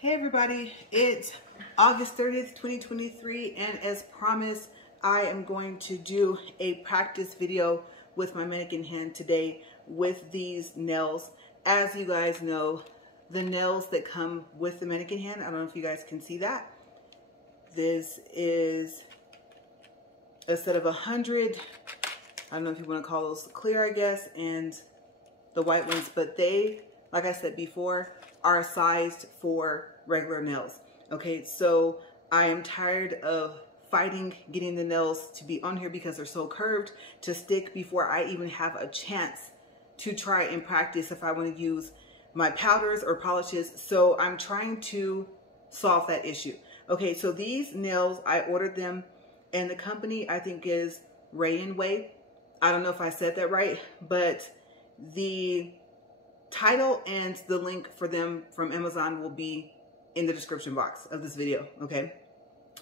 Hey everybody, it's August 30th, 2023, and as promised, I am going to do a practice video with my mannequin hand today with these nails. As you guys know, the nails that come with the mannequin hand, I don't know if you guys can see that. This is a set of 100, I don't know if you want to call those clear, I guess, and the white ones, but they, like I said before, are sized for regular nails. Okay, so I am tired of fighting getting the nails to be on here because they're so curved to stick before I even have a chance to try and practice if I want to use my powders or polishes. So I'm trying to solve that issue. Okay, so these nails, I ordered them, and the company I think is RayanWay. I don't know if I said that right, but the title and the link for them from Amazon will be in the description box of this video, okay?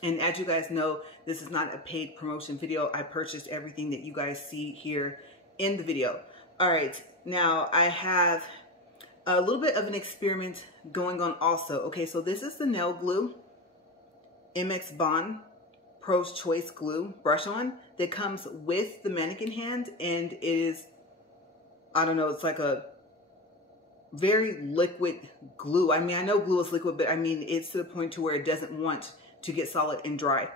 And as you guys know, this is not a paid promotion video. I purchased everything that you guys see here in the video. All right, now I have a little bit of an experiment going on also. Okay, so this is the nail glue, MX Bond Pro's Choice Glue brush on that comes with the mannequin hand, and it is, I don't know, it's like a very liquid glue. I mean, I know glue is liquid, but I mean, it's to the point to where it doesn't want to get solid and dry.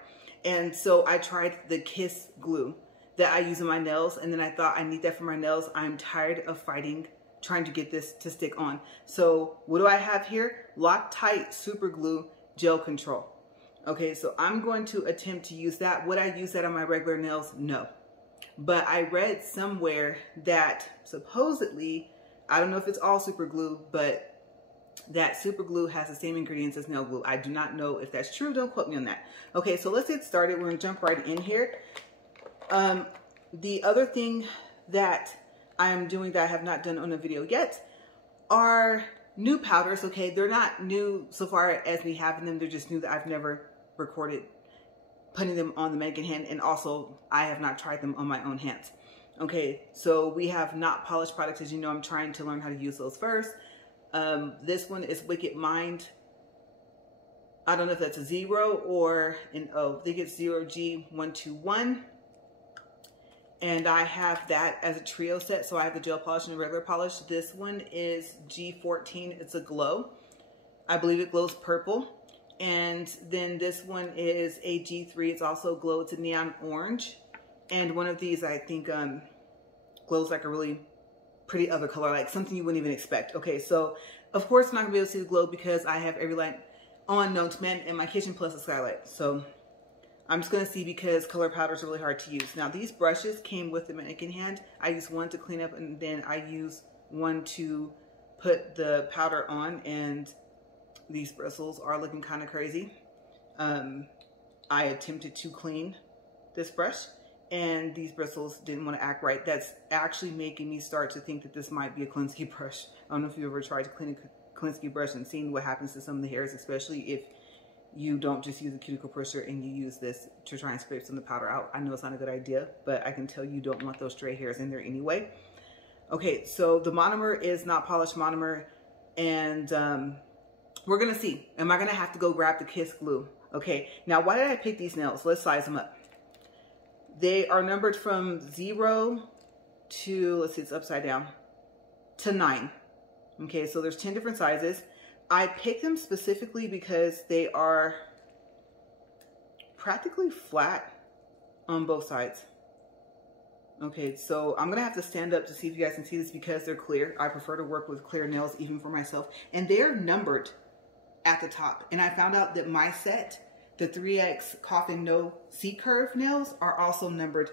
And so I tried the Kiss glue that I use on my nails, and then I thought I need that for my nails. I'm tired of fighting, trying to get this to stick on. So what do I have here? Loctite Super Glue Gel Control. Okay, so I'm going to attempt to use that. Would I use that on my regular nails? No. But I read somewhere that supposedly, I don't know if it's all super glue, but that super glue has the same ingredients as nail glue. I do not know if that's true. Don't quote me on that. Okay, so let's get started. We're gonna jump right in here. The other thing that I am doing that I have not done on a video yet are new powders. Okay, they're not new so far as me having them. They're just new that I've never recorded putting them on the mannequin hand, and also I have not tried them on my own hands. Okay, so we have not polished products. As you know, I'm trying to learn how to use those first. This one is Wicked Mind. I don't know if that's a 0 or an O. I think it's 0G121. And I have that as a trio set. So I have the gel polish and the regular polish. This one is G14. It's a glow. I believe it glows purple. And then this one is a G3. It's also glow. It's a neon orange. And one of these, I think, glows like a really pretty other color, like something you wouldn't even expect. Okay, so of course I'm not gonna be able to see the glow because I have every light on known to man in my kitchen plus a skylight. So I'm just gonna see because color powders are really hard to use. Now these brushes came with the mannequin hand. I use one to clean up, and then I use one to put the powder on, and these bristles are looking kind of crazy. I attempted to clean this brush, and these bristles didn't want to act right. That's actually making me start to think that this might be a Klinsky brush. I don't know if you ever tried to clean a Klinsky brush and seen what happens to some of the hairs, especially if you don't just use a cuticle pusher and you use this to try and scrape some of the powder out. I know it's not a good idea, but I can tell you don't want those stray hairs in there anyway. Okay, so the monomer is not polished monomer, and we're gonna see. Am I gonna have to go grab the Kiss glue? Okay, now why did I pick these nails? Let's size them up. They are numbered from 0 to, let's see, it's upside down, to 9. Okay, so there's 10 different sizes. I picked them specifically because they are practically flat on both sides. Okay, so I'm gonna have to stand up to see if you guys can see this because they're clear. I prefer to work with clear nails even for myself. And they're numbered at the top. And I found out that my set, the 3X Coffin No C-Curve nails, are also numbered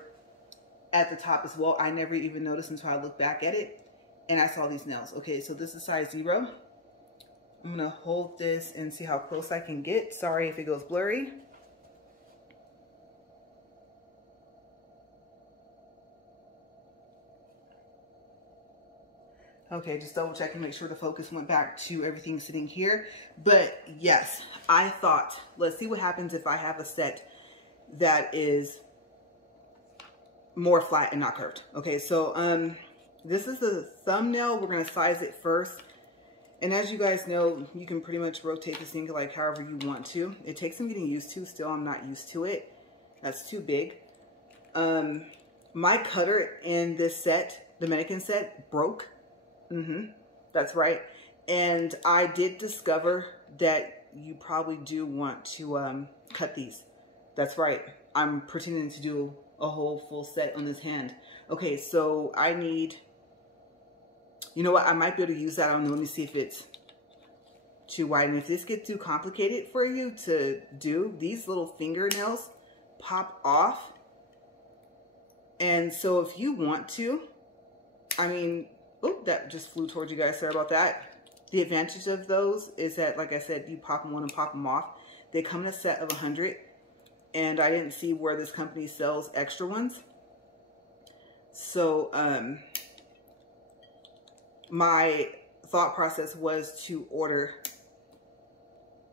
at the top as well. I never even noticed until I looked back at it and I saw these nails. Okay, so this is size 0. I'm gonna hold this and see how close I can get. Sorry if it goes blurry. Okay, just double check and make sure the focus went back to everything sitting here. But yes, I thought, let's see what happens if I have a set that is more flat and not curved. Okay, so this is the thumbnail. We're gonna size it first. And as you guys know, you can pretty much rotate this thing like however you want to. It takes some getting used to. Still, I'm not used to it. That's too big. My cutter in this set, the mannequin set, broke. That's right. And I did discover that you probably do want to cut these. That's right. I'm pretending to do a whole full set on this hand. Okay, so I need, you know what, I might be able to use that. I don't know, let me see if it's too wide. And if this gets too complicated for you to do, these little fingernails pop off. And so if you want to, I mean, oh, that just flew towards you guys, sorry about that. The advantage of those is that, like I said, you pop them on and pop them off. They come in a set of 100, and I didn't see where this company sells extra ones. So my thought process was to order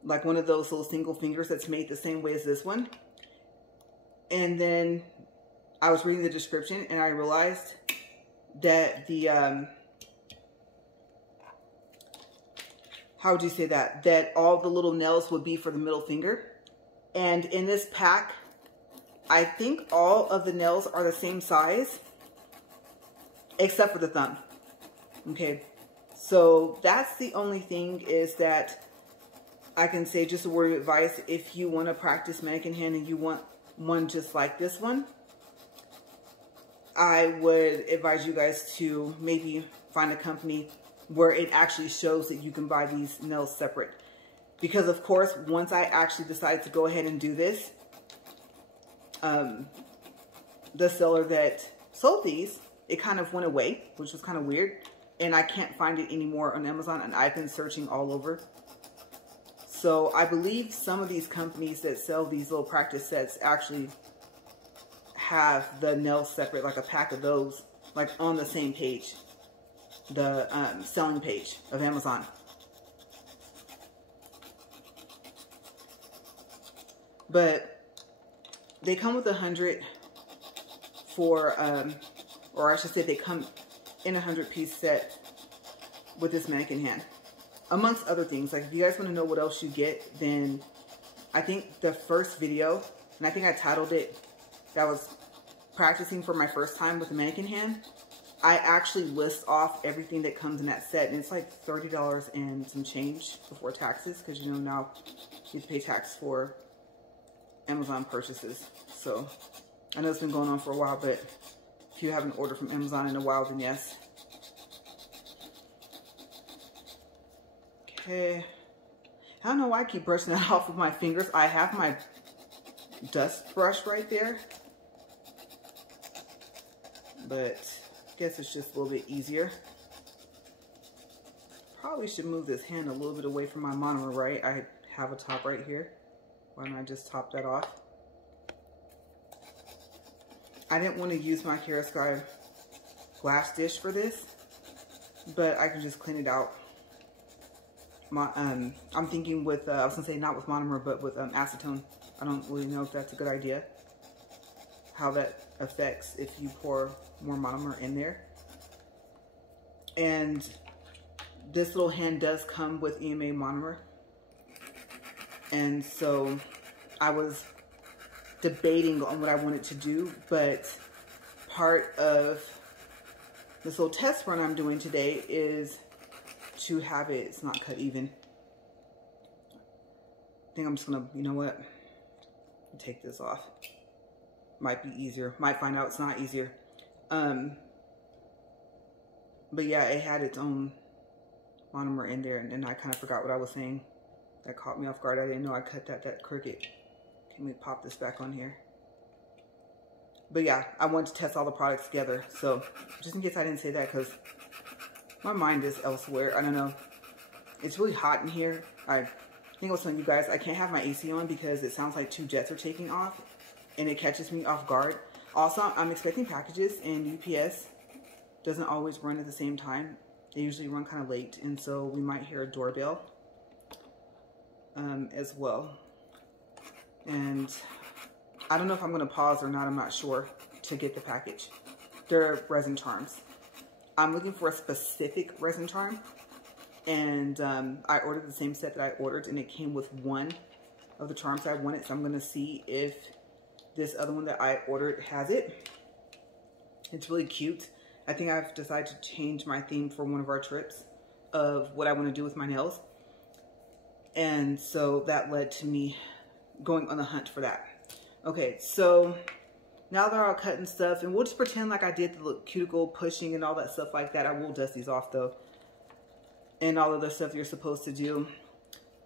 like one of those little single fingers that's made the same way as this one. And then I was reading the description and I realized that the, how would you say that? That all the little nails would be for the middle finger. And in this pack, I think all of the nails are the same size, except for the thumb. Okay, so that's the only thing is that I can say, just a word of advice, if you want to practice mannequin hand and you want one just like this one, I would advise you guys to maybe find a company where it actually shows that you can buy these nails separate. Because of course, once I actually decided to go ahead and do this, the seller that sold these, it kind of went away, which was kind of weird. And I can't find it anymore on Amazon, and I've been searching all over. So I believe some of these companies that sell these little practice sets actually have the nails separate, like a pack of those, like on the same page, the selling page of Amazon. But they come with 100 for, or I should say they come in a 100-piece set with this mannequin hand, amongst other things. Like if you guys want to know what else you get, then I think the first video, and I think I titled it, that was practicing for my first time with the mannequin hand, I actually list off everything that comes in that set, and it's like $30 and some change before taxes, because you know now you have to pay tax for Amazon purchases. So I know it's been going on for a while, but if you haven't ordered from Amazon in a while, then yes. Okay. I don't know why I keep brushing that off with my fingers. I have my dust brush right there, but I guess it's just a little bit easier. Probably should move this hand a little bit away from my monomer, right? I have a top right here. Why don't I just top that off? I didn't want to use my Sky glass dish for this, but I can just clean it out. I'm thinking with, I was gonna say not with monomer, but with acetone. I don't really know if that's a good idea, how that affects if you pour more monomer in there. And this little hand does come with EMA monomer. And so I was debating on what I wanted to do, but part of this little test run I'm doing today is to have it, it's not cut even. I think I'm just gonna, you know what, take this off. Might be easier, might find out it's not easier. But yeah, it had its own monomer in there, and then I kind of forgot what I was saying. That caught me off guard. I didn't know I cut that crooked. Can we pop this back on here? But yeah, I wanted to test all the products together. So just in case I didn't say that, because my mind is elsewhere. I don't know. It's really hot in here. I think I was telling you guys, I can't have my AC on because it sounds like 2 jets are taking off and it catches me off guard. Also, I'm expecting packages, and UPS doesn't always run at the same time. They usually run kind of late, and so we might hear a doorbell as well. And I don't know if I'm going to pause or not. I'm not sure to get the package. They're resin charms. I'm looking for a specific resin charm. And I ordered the same set that I ordered, and it came with one of the charms I wanted. So I'm going to see if this other one that I ordered has it. It's really cute. I think I've decided to change my theme for one of our trips of what I want to do with my nails. And so that led to me going on the hunt for that. Okay, so now they're all cut and stuff, and we'll just pretend like I did the cuticle pushing and all that stuff like that. I will dust these off though, and all of the stuff you're supposed to do.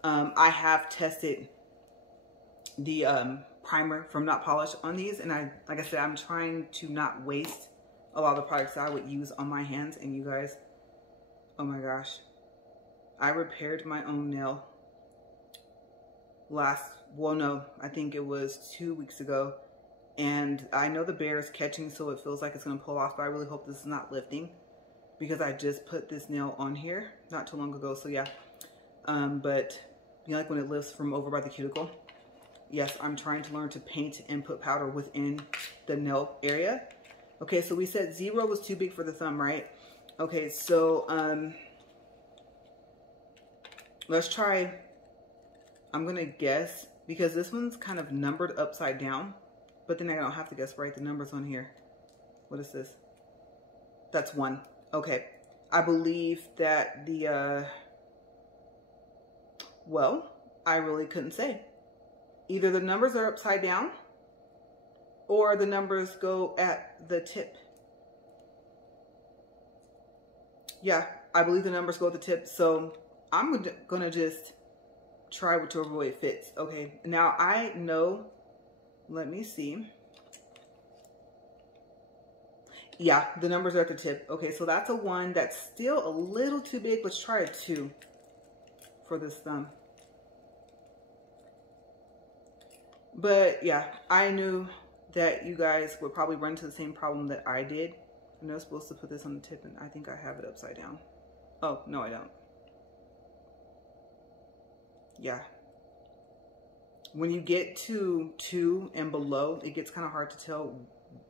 I have tested the primer from Not Polished on these, and like I said, I'm trying to not waste a lot of the products I would use on my hands. And you guys, oh my gosh, I repaired my own nail I think it was 2 weeks ago, and I know the bear is catching, so it feels like it's going to pull off, but I really hope this is not lifting, because I just put this nail on here not too long ago. So yeah, but you know, like when it lifts from over by the cuticle. Yes, I'm trying to learn to paint and put powder within the nail area. Okay, so we said 0 was too big for the thumb, right? Okay, so let's try, I'm gonna guess, because this one's kind of numbered upside down, but then I don't have to guess, right? The number's on here. What is this? That's 1. Okay, I believe that the, well, I really couldn't say. Either the numbers are upside down or the numbers go at the tip. Yeah, I believe the numbers go at the tip, so I'm gonna just try whichever way it fits. Okay, now I know, let me see. Yeah, the numbers are at the tip. Okay, so that's a 1. That's still a little too big. Let's try a 2 for this thumb. But yeah, I knew that you guys would probably run into the same problem that I did. And I was supposed to put this on the tip, and I think I have it upside down. Oh, no, I don't. Yeah. When you get to 2 and below, it gets kind of hard to tell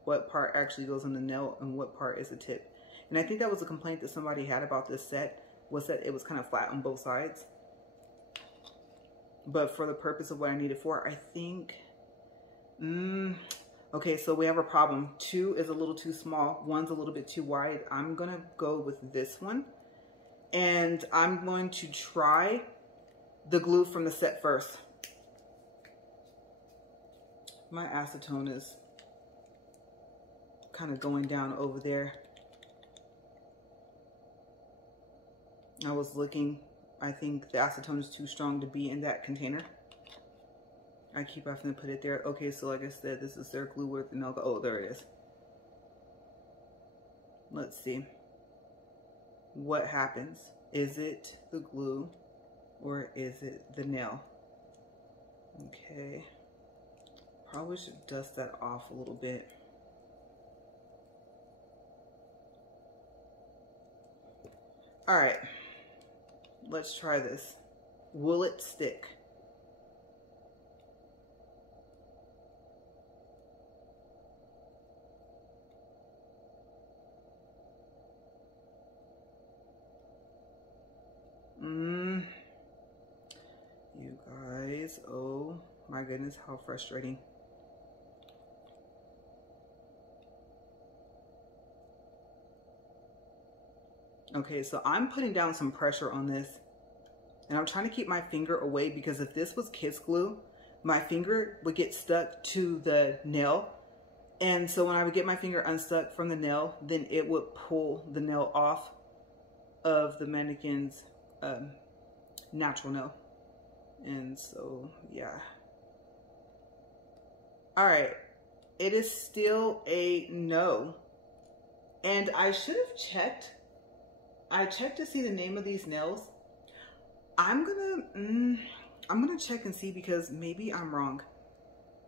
what part actually goes on the nail and what part is the tip. And I think that was a complaint that somebody had about this set, was that it was kind of flat on both sides. But for the purpose of what I need it for, I think, okay, so we have a problem. 2 is a little too small. 1's a little bit too wide. I'm gonna go with this one, and I'm going to try the glue from the set first. My acetone is kind of going down over there. I was looking, I think the acetone is too strong to be in that container. I keep having to put it there. Okay, so like I said, this is their glue with, and oh, there it is. Let's see what happens. Is it the glue or is it the nail? Okay, probably should dust that off a little bit. All right, let's try this. Will it stick? You guys, oh my goodness, how frustrating. Okay, so I'm putting down some pressure on this, and I'm trying to keep my finger away, because if this was kiss glue, my finger would get stuck to the nail. And so when I would get my finger unstuck from the nail, then it would pull the nail off of the mannequin's natural nail. And so, yeah. All right, it is still a no. And I should have checked. I checked to see the name of these nails. I'm gonna check and see, because maybe I'm wrong.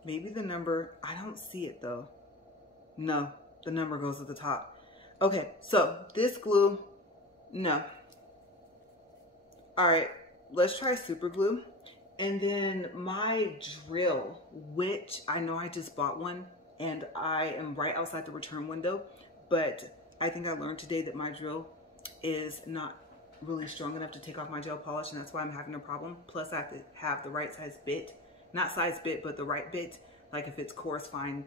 Maybe the number, I don't see it though. No, the number goes at the top. Okay, so this glue, no. All right, let's try super glue. And then my drill, which I know I just bought one, and I am right outside the return window, but I think I learned today that my drill is not really strong enough to take off my gel polish, and that's why I'm having a problem. Plus I have to have the right size bit, not size bit, but the right bit, like if it's coarse, fine,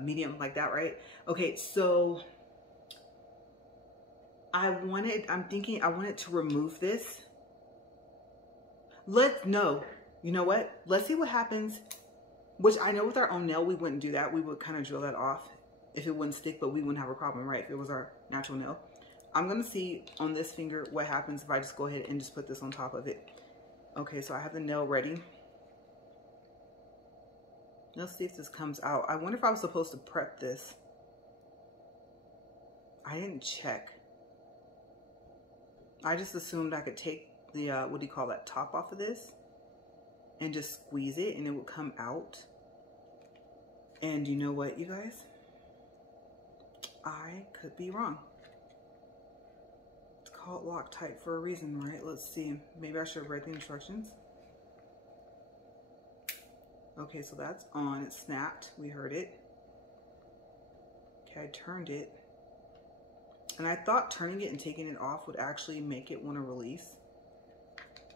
medium, like that, right? Okay, so I'm thinking I wanted to remove this. You know what? Let's see what happens, which I know with our own nail, we wouldn't do that. We would kind of drill that off if it wouldn't stick, but we wouldn't have a problem, right? If it was our natural nail. I'm gonna see on this finger what happens if I just go ahead and just put this on top of it. Okay, so I have the nail ready. Let's see if this comes out. I wonder if I was supposed to prep this. I didn't check. I just assumed I could take the, what do you call that, top off of this and just squeeze it and it would come out. And you know what, you guys? I could be wrong. It's called Loctite for a reason, right? Let's see. Maybe I should have read the instructions. Okay, so that's on. It snapped. We heard it. Okay, I turned it. And I thought turning it and taking it off would actually make it want to release.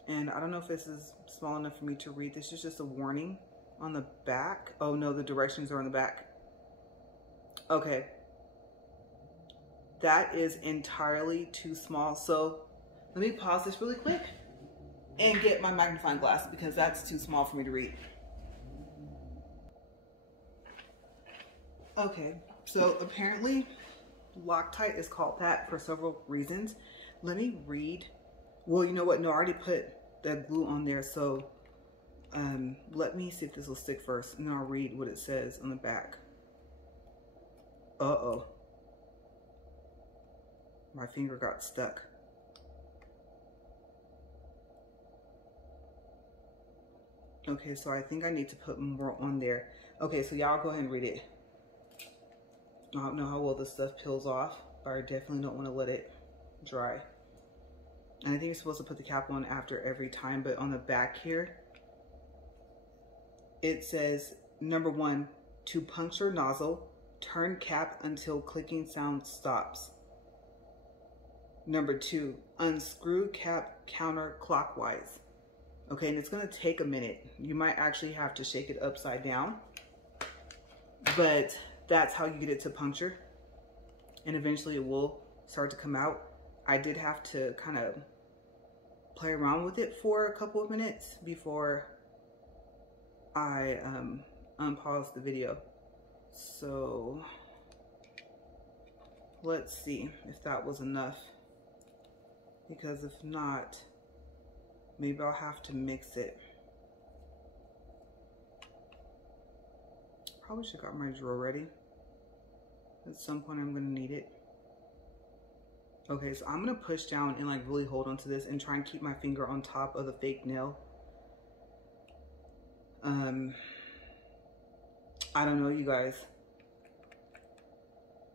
And I don't know if this is small enough for me to read. This is just a warning on the back. Oh no, the directions are on the back. Okay. That is entirely too small. So let me pause this really quick and get my magnifying glass because that's too small for me to read. Okay, so apparently Loctite is called that for several reasons. Let me read. Well, you know what? No, I already put the glue on there. So let me see if this will stick first, and then I'll read what it says on the back. Uh-oh. My finger got stuck. Okay, so I think I need to put more on there. Okay, so y'all go ahead and read it. I don't know how well this stuff peels off, but I definitely don't want to let it dry. And I think you're supposed to put the cap on after every time, but on the back here, it says, number 1, to puncture nozzle, turn cap until clicking sound stops. Number 2, unscrew cap counterclockwise. Okay, and it's gonna take a minute. You might actually have to shake it upside down, but that's how you get it to puncture. And eventually it will start to come out. I did have to kind of play around with it for a couple of minutes before I unpaused the video. So let's see if that was enough, because if not, maybe I'll have to mix it. Probably should have got my drill ready. At some point I'm gonna need it. Okay, so I'm gonna push down and like really hold onto this and try and keep my finger on top of the fake nail. I don't know, you guys.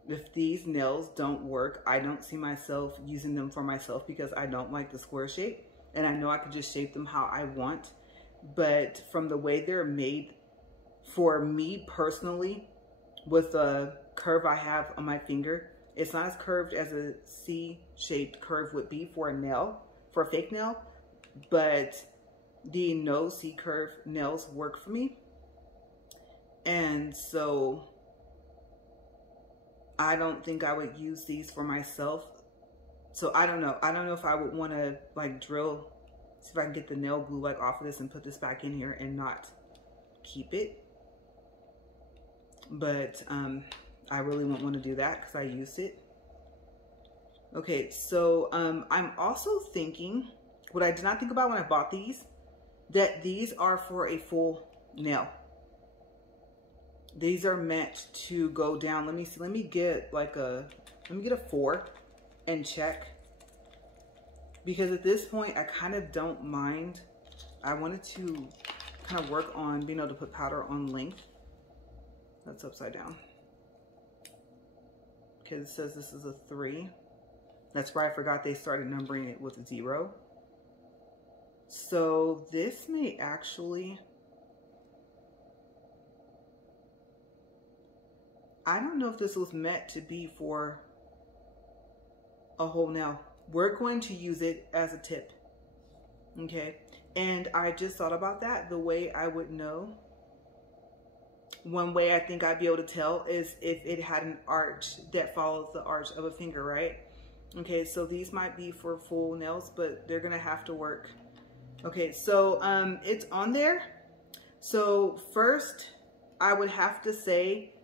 If these nails don't work, I don't see myself using them for myself because I don't like the square shape. And I know I could just shape them how I want. But from the way they're made, for me personally, with the curve I have on my finger, it's not as curved as a C-shaped curve would be for a nail, for a fake nail. But the no C-curve nails work for me. And so I don't think I would use these for myself. So I don't know. I don't know if I would want to like drill, see if I can get the nail glue like off of this and put this back in here and not keep it. But I really won't want to do that because I used it. Okay, so I'm also thinking, what I did not think about when I bought these, that these are for a full nail. These are meant to go down. Let me see. Let me get a 4 and check. Because at this point, I kind of don't mind. I wanted to kind of work on being able to put powder on length. That's upside down. Okay, it says this is a 3. That's why I forgot they started numbering it with a 0. So this may actually, I don't know if this was meant to be for a whole nail. we're going to use it as a tip, okay? And I just thought about that, the way I would know. One way I think I'd be able to tell is if it had an arch that follows the arch of a finger, right? Okay, so these might be for full nails, but they're gonna have to work. Okay, so it's on there. So first, I would have to say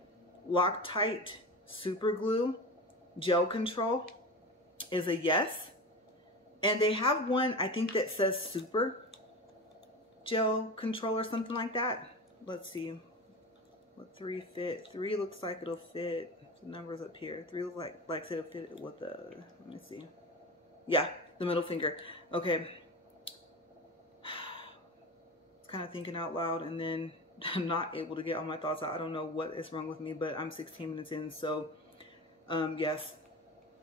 Loctite Super Glue Gel Control is a yes. And they have one, I think, that says Super Gel Control or something like that. Let's see. What 3 fit? 3 looks like it'll fit. The numbers up here. 3 looks like it'll fit with the, let me see. Yeah, the middle finger. Okay. Kind of thinking out loud, and then I'm not able to get all my thoughts out. I don't know what is wrong with me, but I'm 16 minutes in. So yes,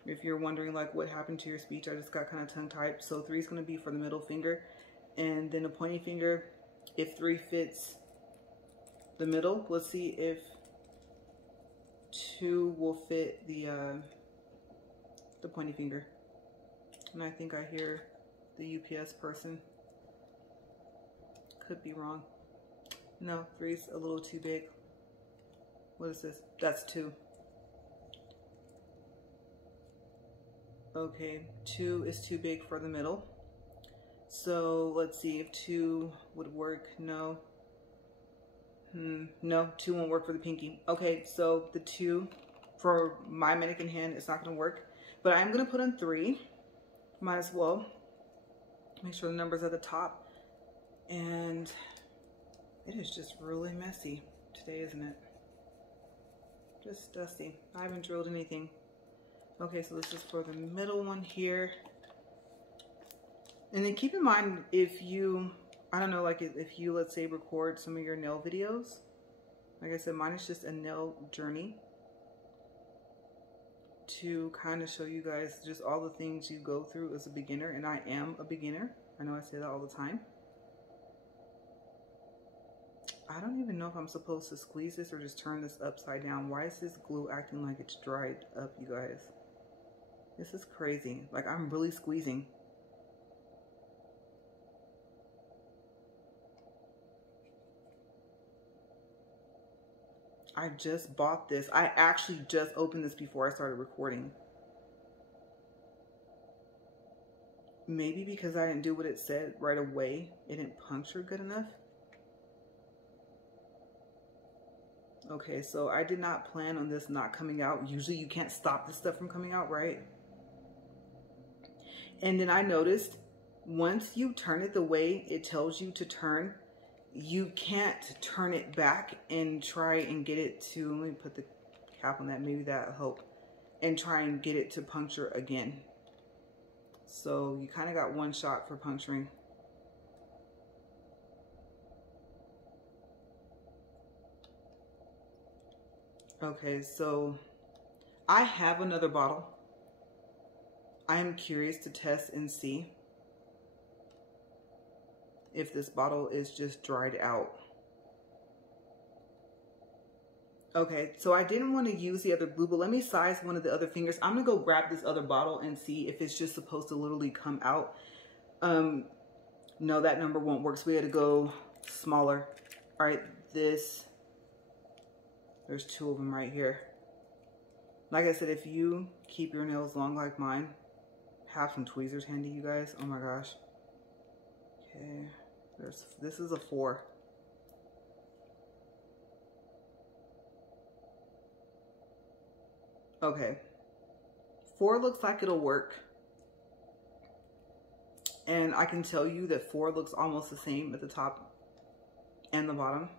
if you're wondering like what happened to your speech, I just got kind of tongue tied. So 3 is going to be for the middle finger, and then the pointy finger, if 3 fits the middle, let's see if 2 will fit the pointy finger. And I think I hear the UPS person. Could be wrong. No, 3's a little too big. What is this? That's 2. Okay, 2 is too big for the middle. So let's see if 2 would work. No. No, 2 won't work for the pinky. Okay, so the 2 for my mannequin hand is not going to work. But I'm going to put on 3. Might as well. Make sure the number's at the top. And it is just really messy today, isn't it? Just dusty. I haven't drilled anything. Okay, so this is for the middle one here. And then keep in mind, if you, I don't know, like if you, let's say, record some of your nail videos. Like I said, mine is just a nail journey to kind of show you guys just all the things you go through as a beginner. And I am a beginner. I know I say that all the time. I don't even know if I'm supposed to squeeze this or just turn this upside down. Why is this glue acting like it's dried up, you guys? This is crazy. Like, I'm really squeezing. I just bought this. I actually just opened this before I started recording. Maybe because I didn't do what it said right away, it didn't puncture good enough. Okay, so I did not plan on this not coming out. Usually you can't stop this stuff from coming out, right? And then I noticed once you turn it the way it tells you to turn, you can't turn it back and try and get it to, let me put the cap on that, maybe that'll help, and try and get it to puncture again. So you kind of got one shot for puncturing. Okay, so I have another bottle. I am curious to test and see if this bottle is just dried out. Okay, so I didn't want to use the other glue, but let me size one of the other fingers. I'm gonna go grab this other bottle and see if it's just supposed to literally come out. No, that number won't work, so we had to go smaller. All right, this, there's 2 of them right here. Like I said, if you keep your nails long like mine, have some tweezers handy, you guys. Oh my gosh. Okay, this is a 4. Okay, 4 looks like it'll work. And I can tell you that 4 looks almost the same at the top and the bottom.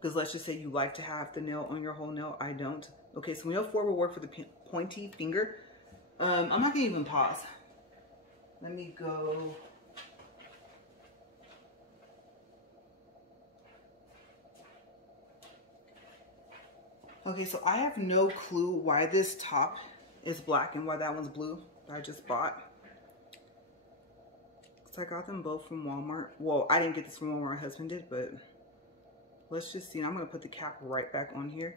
Because let's just say you like to have the nail on your whole nail. I don't. Okay, so we know 4 will work for the pointy finger. I'm not gonna even pause. Let me go. Okay, so I have no clue why this top is black and why that one's blue that I just bought. So I got them both from Walmart. Well, I didn't get this from Walmart, my husband did, but let's just see. I'm gonna put the cap right back on here.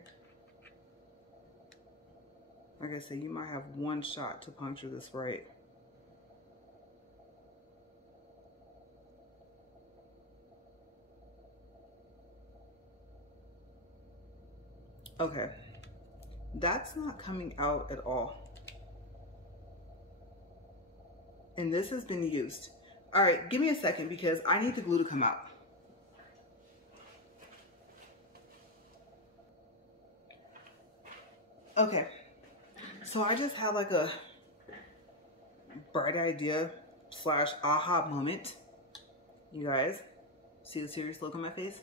Like I said, you might have one shot to puncture this right. Okay, that's not coming out at all. And this has been used. All right, give me a second because I need the glue to come out. Okay, so I just had like a bright idea slash aha moment. You guys see the serious look on my face?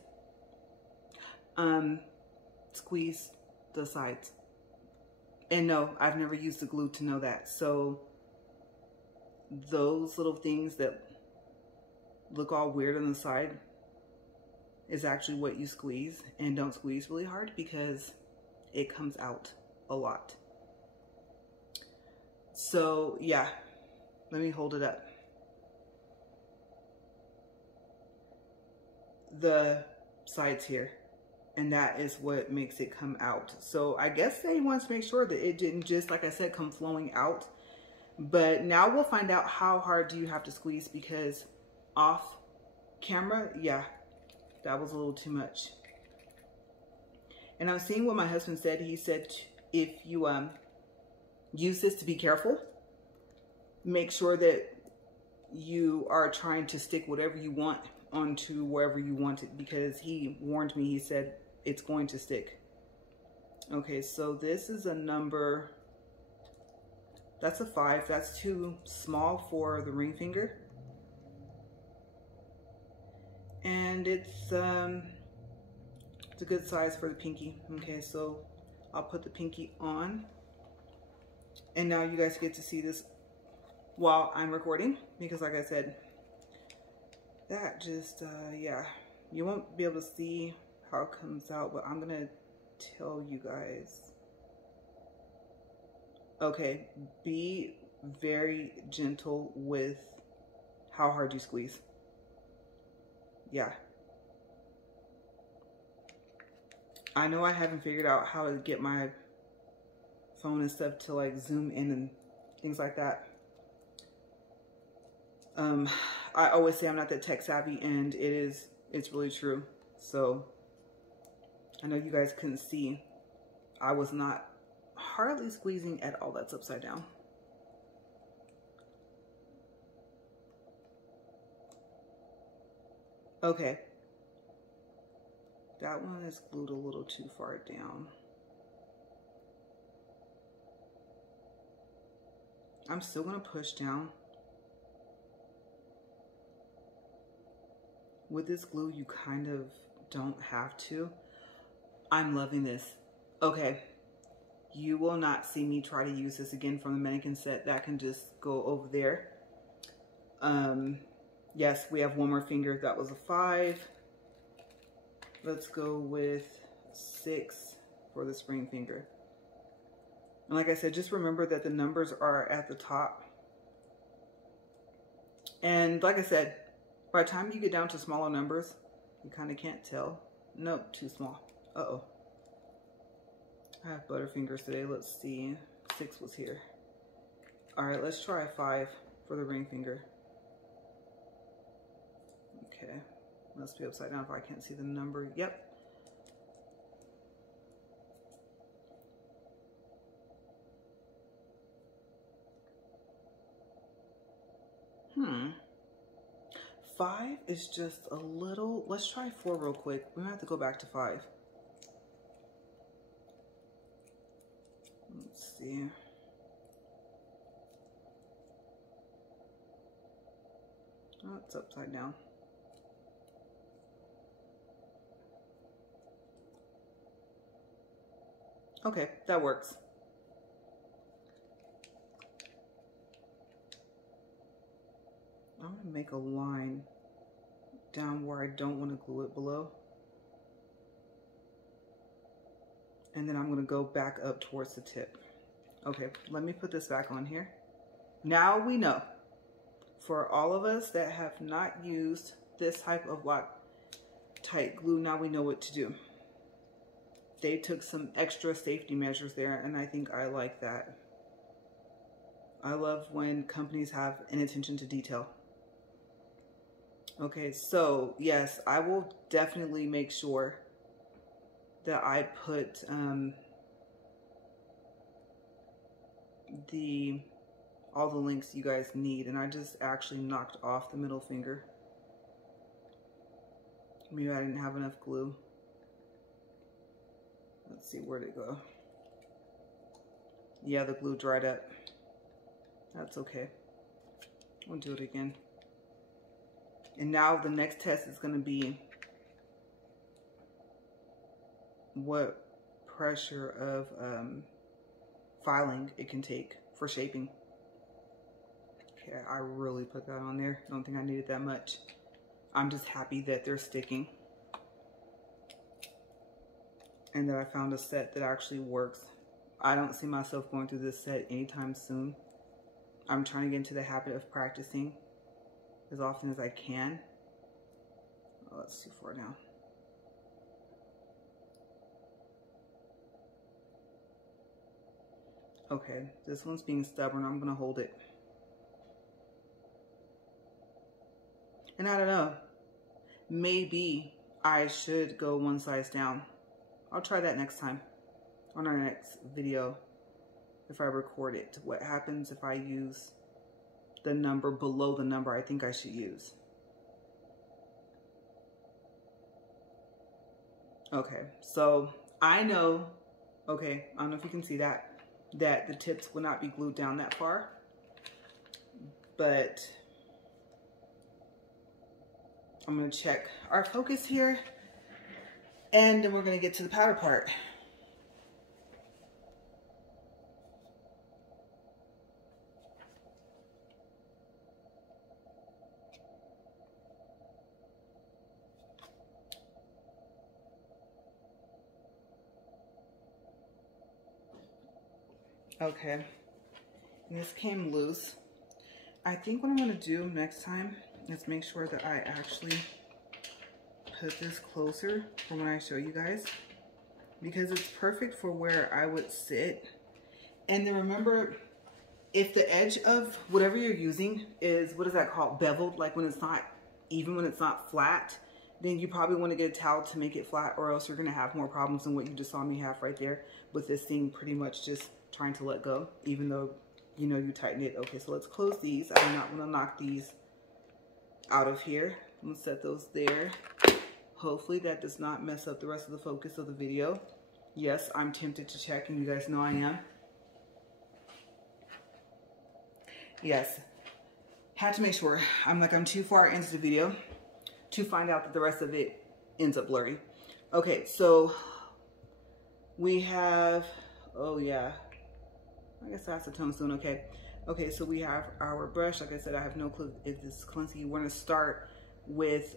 Squeeze the sides. And no, I've never used the glue to know that. So those little things that look all weird on the side is actually what you squeeze. And don't squeeze really hard because it comes out a lot. So yeah, let me hold it up. The sides here, and that is what makes it come out. So I guess they want to make sure that it didn't just, like I said, come flowing out. But now we'll find out how hard do you have to squeeze, because off camera, yeah, that was a little too much. And I'm seeing what my husband said. He said if you use this, to be careful. Make sure that you are trying to stick whatever you want onto wherever you want it, because he warned me. He said it's going to stick. Okay, so this is a number, that's a 5. That's too small for the ring finger. And it's a good size for the pinky. Okay, so I'll put the pinky on. And now you guys get to see this while I'm recording, because like I said, that just, yeah, you won't be able to see how it comes out, but I'm gonna tell you guys. Okay, be very gentle with how hard you squeeze. Yeah. I know I haven't figured out how to get my phone and stuff to like zoom in and things like that. I always say I'm not that tech savvy, and it's really true. So I know you guys couldn't see. I was not hardly squeezing at all. That's upside down. Okay. That one is glued a little too far down. I'm still gonna push down. With this glue, you kind of don't have to. I'm loving this. Okay, you will not see me try to use this again from the mannequin set. That can just go over there. Yes, we have one more finger. That was a 5. Let's go with 6 for the spring finger. And like I said, just remember that the numbers are at the top. And like I said, by the time you get down to smaller numbers, you kind of can't tell. Nope, too small. Uh-oh. I have butterfingers today. Let's see. 6 was here. All right, let's try a 5 for the ring finger. Okay. Must be upside down if I can't see the number. Yep. Hmm. 5 is just a little, let's try 4 real quick. We might have to go back to 5. Let's see. Oh, it's upside down. Okay, that works. I'm gonna make a line down where I don't want to glue it below. And then I'm gonna go back up towards the tip. Okay, let me put this back on here. Now we know, for all of us that have not used this type of Loctite glue, now we know what to do. They took some extra safety measures there, and I think I like that. I love when companies have an attention to detail. Okay, so yes, I will definitely make sure that I put all the links you guys need, and I just actually knocked off the middle finger. Maybe I didn't have enough glue. Let's see, where'd it go? Yeah, the glue dried up. That's okay. We'll do it again. And now the next test is going to be what pressure of filing it can take for shaping. Okay, I really put that on there. I don't think I needed that much. I'm just happy that they're sticking and that I found a set that actually works. I don't see myself going through this set anytime soon. I'm trying to get into the habit of practicing as often as I can. Oh, that's too far now. Okay, this one's being stubborn. I'm gonna hold it. And I don't know, maybe I should go one size down. I'll try that next time on our next video if I record it. What happens if I use the number below the number I think I should use? Okay, so I know, okay, I don't know if you can see that the tips will not be glued down that far, but I'm gonna check our focus here, and then we're gonna get to the powder part. Okay, and this came loose. I think what I'm gonna do next time is make sure that I actually put this closer from when I show you guys, because it's perfect for where I would sit. And then remember, if the edge of whatever you're using is, what is that called, beveled, like when it's not even, when it's not flat, then you probably want to get a towel to make it flat, or else you're going to have more problems than what you just saw me have right there with this thing pretty much just trying to let go, even though you know you tighten it. Okay, so let's close these. I do not want to knock these out of here. I'm going to set those there. Hopefully that does not mess up the rest of the focus of the video. Yes, I'm tempted to check, and you guys know I am. Yes, had to make sure. I'm too far into the video to find out that the rest of it ends up blurry. Okay, so we have, oh yeah, I guess that's a tone soon. Okay, so we have our brush. Like I said, I have no clue if this is clunky. We're gonna start with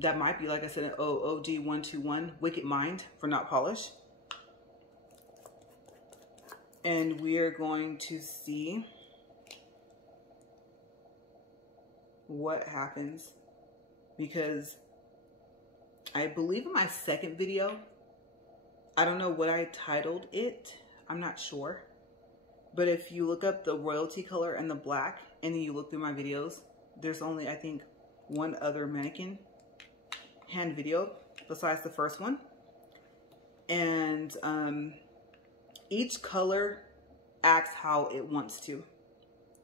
that might be, like I said, an OG121 Wicked Mind for Not Polish. And we're going to see what happens, because I believe in my second video, I don't know what I titled it, I'm not sure, but if you look up the royalty color and the black, and then you look through my videos, there's only, I think, one other mannequin hand video besides the first one. And each color acts how it wants to.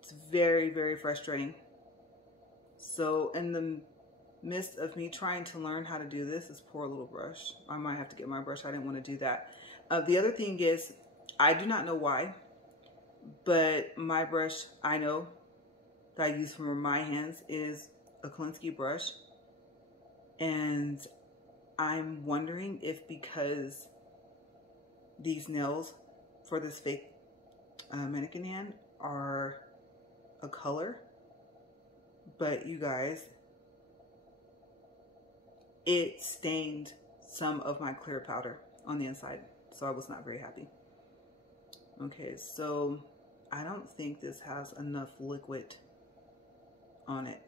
It's very, very frustrating. So in the midst of me trying to learn how to do this poor little brush, I might have to get my brush. I didn't want to do that. The other thing is, I do not know why, but my brush, I know that I use for my hands, is a Klinsky brush. And I'm wondering if because these nails for this fake mannequin hand are a color, but you guys, it stained some of my clear powder on the inside, so I was not very happy. Okay, so I don't think this has enough liquid on it.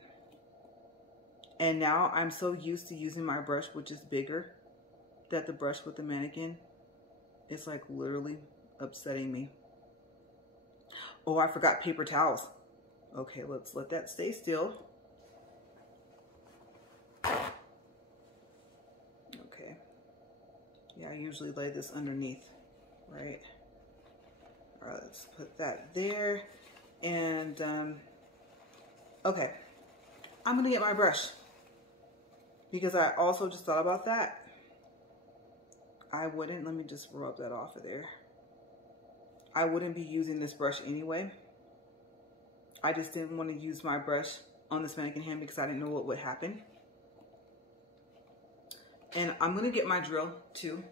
And now I'm so used to using my brush, which is bigger, that the brush with the mannequin, it's like literally upsetting me. Oh, I forgot paper towels. Okay, let's let that stay still. Yeah, I usually lay this underneath, right? All right, let's put that there. And, okay, I'm gonna get my brush because I also just thought about that. I wouldn't, let me just rub that off of there. I wouldn't be using this brush anyway. I just didn't want to use my brush on this mannequin hand because I didn't know what would happen. And I'm gonna get my drill too.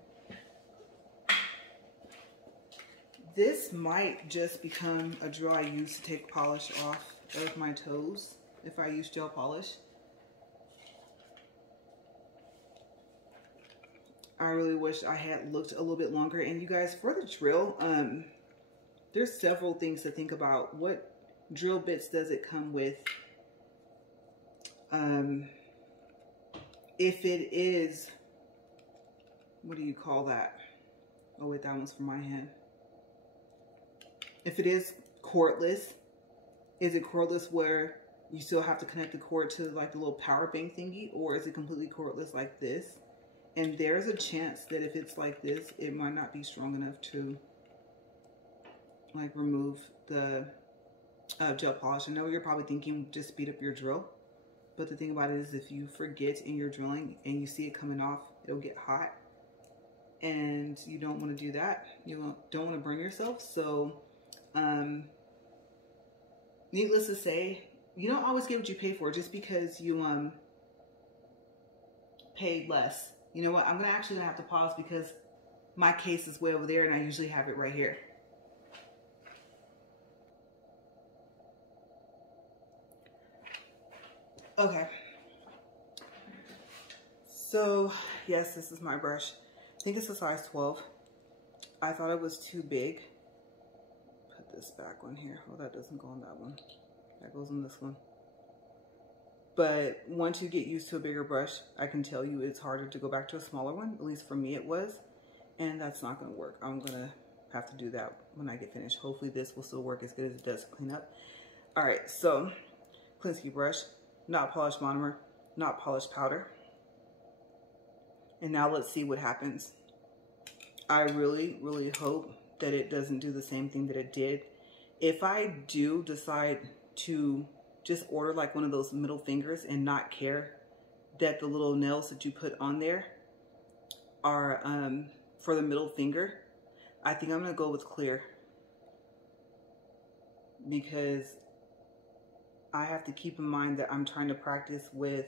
This might just become a drill I use to take polish off of my toes if I use gel polish. I really wish I had looked a little bit longer. And you guys, for the drill, there's several things to think about. What drill bits does it come with? If it is, what do you call that? Oh wait, that one's for my hand. If it is cordless, is it cordless where you still have to connect the cord to like the little power bank thingy, or is it completely cordless like this? And there's a chance that if it's like this, it might not be strong enough to like remove the gel polish. I know you're probably thinking just speed up your drill, but the thing about it is if you forget in your drilling and you see it coming off, it'll get hot, and you don't want to do that. You don't want to burn yourself. So needless to say, you don't always get what you pay for just because you paid less. You know what? I'm actually gonna have to pause because my case is way over there and I usually have it right here. Okay. So yes, this is my brush. I think it's a size 12. I thought it was too big. Put this back on here. Oh, that doesn't go on that one. That goes on this one. But once you get used to a bigger brush, I can tell you it's harder to go back to a smaller one. At least for me it was. And that's not going to work. I'm going to have to do that when I get finished. Hopefully this will still work as good as it does to clean up. Alright, so Klinsky brush, not polished monomer, not polished powder. And now let's see what happens. I really, really hope that it doesn't do the same thing that it did. If I do decide to just order like one of those middle fingers and not care that the little nails that you put on there are for the middle finger, I think I'm gonna go with clear, because I have to keep in mind that I'm trying to practice with,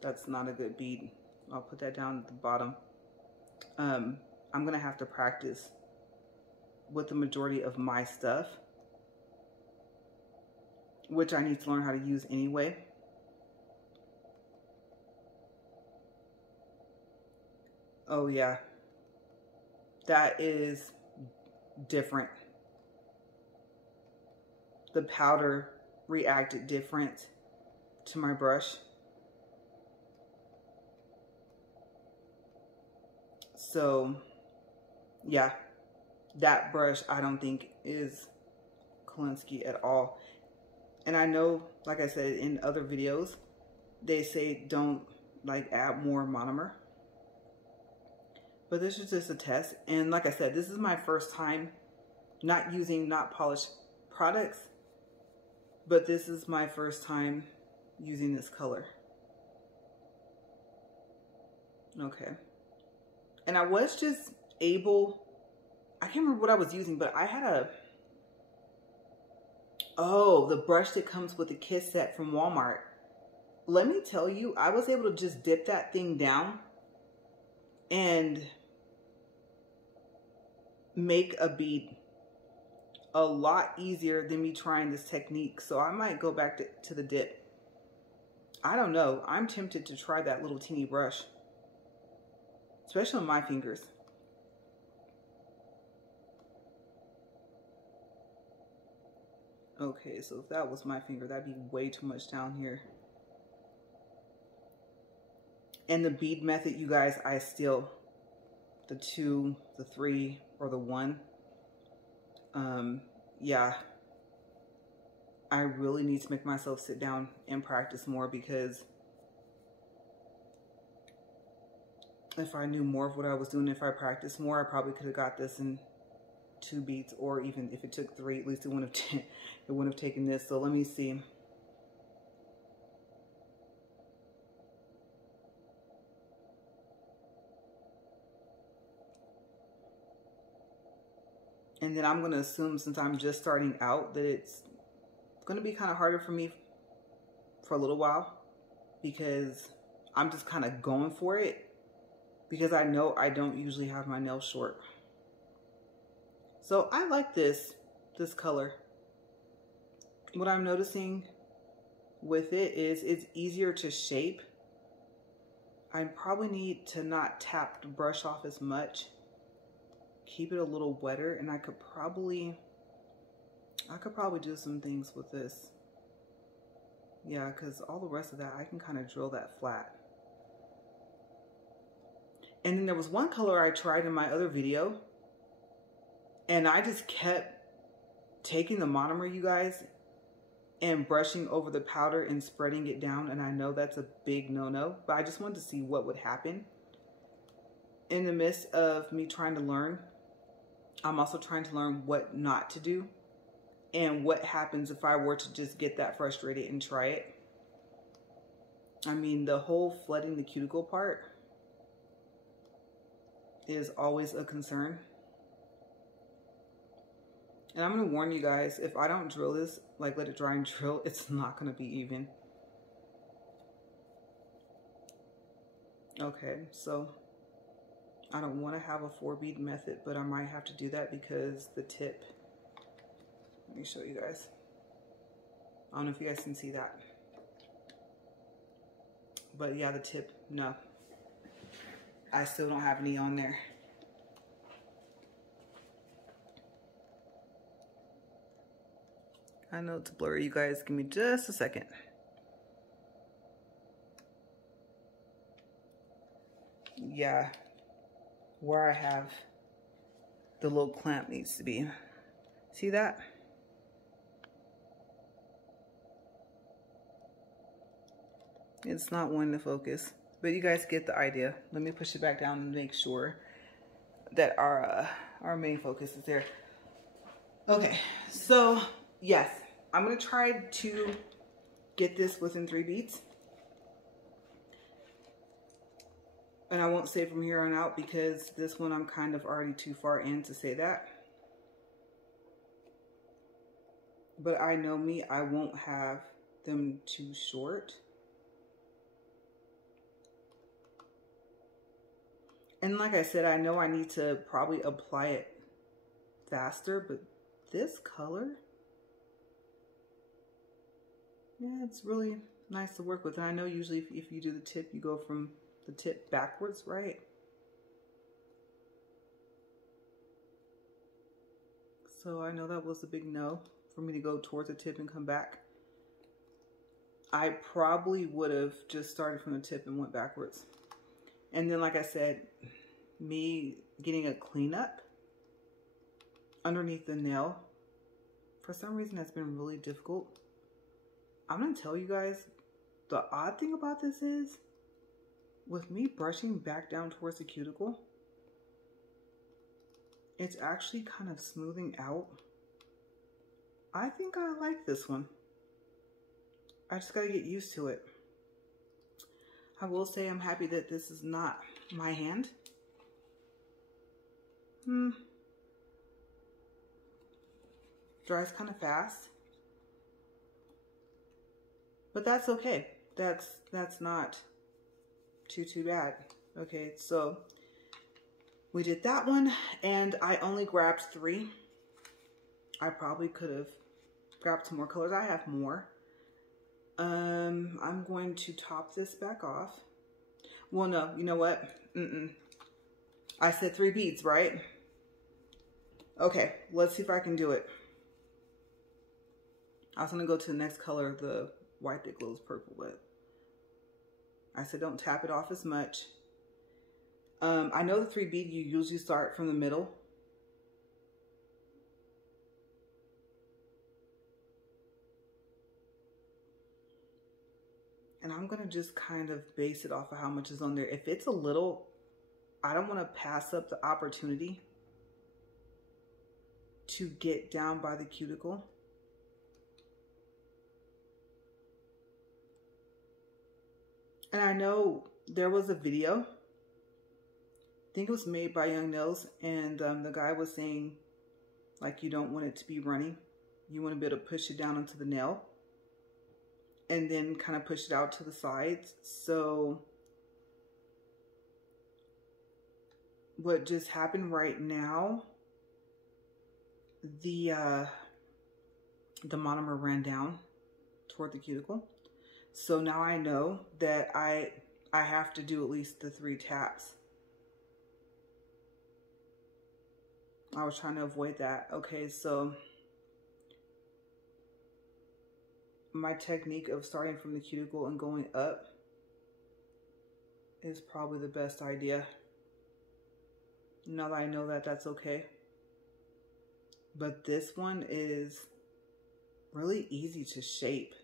that's not a good bead. I'll put that down at the bottom. I'm gonna have to practice with the majority of my stuff, which I need to learn how to use anyway. Oh yeah, that is different. The powder reacted different to my brush. So yeah, that brush I don't think is Klinsky at all. And I know, like I said in other videos, they say don't like add more monomer. But this is just a test. And like I said, this is my first time not using not polished products. But this is my first time using this color. Okay. And I was just able, I can't remember what I was using, but I had a, oh, the brush that comes with the Kiss set from Walmart. Let me tell you, I was able to just dip that thing down and make a bead a lot easier than me trying this technique. So I might go back to the dip. I don't know. I'm tempted to try that little teeny brush, especially on my fingers. Okay, so if that was my finger, that'd be way too much down here. And the bead method, you guys, I still, the 2, the 3, or the 1. Yeah, I really need to make myself sit down and practice more, because If I knew more of what I was doing, if I practiced more, I probably could have got this in 2 beats, or even if it took 3, at least it wouldn't have taken this. So let me see. And then I'm going to assume, since I'm just starting out, that it's going to be kind of harder for me for a little while, because I'm just kind of going for it, because I know I don't usually have my nails short. So I like this color. What I'm noticing with it is it's easier to shape. I probably need to not tap the brush off as much. Keep it a little wetter, and I could probably do some things with this. Yeah, because all the rest of that, I can kind of drill that flat. And then there was one color I tried in my other video, and I just kept taking the monomer, you guys, and brushing over the powder and spreading it down. And I know that's a big no-no, but I just wanted to see what would happen. In the midst of me trying to learn, I'm also trying to learn what not to do and what happens if I were to just get that frustrated and try it. I mean, the whole flooding the cuticle part is always a concern. And I'm going to warn you guys, if I don't drill this, like let it dry and drill, it's not going to be even. Okay, so I don't want to have a 4-bead method, but I might have to do that because the tip, let me show you guys. I don't know if you guys can see that. But yeah, the tip, no. I still don't have any on there. I know it's blurry, you guys. Give me just a second. Yeah, where I have the little clamp needs to be. See that? It's not wanting to focus, but you guys get the idea. Let me push it back down and make sure that our main focus is there. Okay, so yes, I'm gonna try to get this within 3 beats. And I won't say from here on out, because this one I'm kind of already too far in to say that. But I know me, I won't have them too short. And like I said, I know I need to probably apply it faster, but this color, yeah, it's really nice to work with. And I know usually if you do the tip, you go from the tip backwards, right? So I know that was a big no for me to go towards the tip and come back. I probably would have just started from the tip and went backwards. And then, like I said, me getting a cleanup underneath the nail, for some reason that's been really difficult. I'm gonna tell you guys, the odd thing about this is, with me brushing back down towards the cuticle, it's actually kind of smoothing out. I think I like this one. I just gotta get used to it. I will say I'm happy that this is not my hand. Dries kind of fast, but that's okay. That's not too bad. Okay, so we did that one, and I only grabbed 3. I probably could have grabbed some more colors. I have more. I'm going to top this back off. Well, no, you know what? I said 3 beads, right? Okay, let's see if I can do it. I was gonna go to the next color, the white that glows purple, but I said don't tap it off as much. I know the 3 bead, you usually start from the middle. And I'm gonna just kind of base it off of how much is on there. If it's a little I don't want to pass up the opportunity to get down by the cuticle. And I know there was a video, I think it was made by Young Nails, and the guy was saying, like, you don't want it to be runny. You want to be able to push it down onto the nail and then kind of push it out to the sides. So what just happened right now, the monomer ran down toward the cuticle. So now I know that I have to do at least the 3 taps. I was trying to avoid that. Okay, so my technique of starting from the cuticle and going up is probably the best idea. Now that I know that that's okay. But this one is really easy to shape.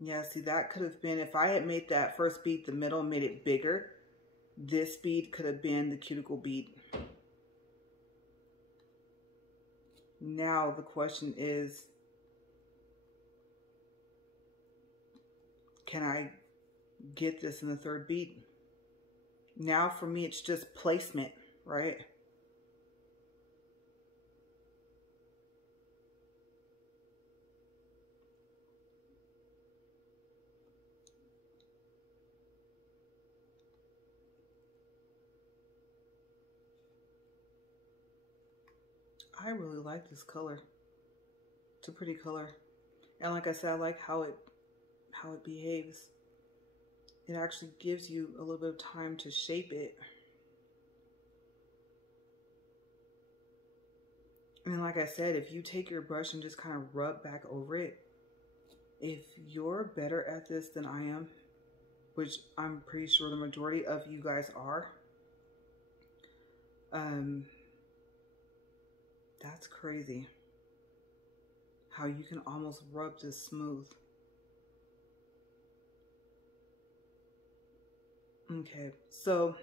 Yeah, see, that could have been, if I had made that first bead the middle and made it bigger, this bead could have been the cuticle bead. Now the question is, can I get this in the 3rd bead? Now for me, it's just placement, right? I really like this color. It's a pretty color. And like I said, I like how it behaves. It actually gives you a little bit of time to shape it. And like I said, if you take your brush and just kind of rub back over it, if you're better at this than I am, which I'm pretty sure the majority of you guys are, that's crazy how you can almost rub this smooth. Okay, so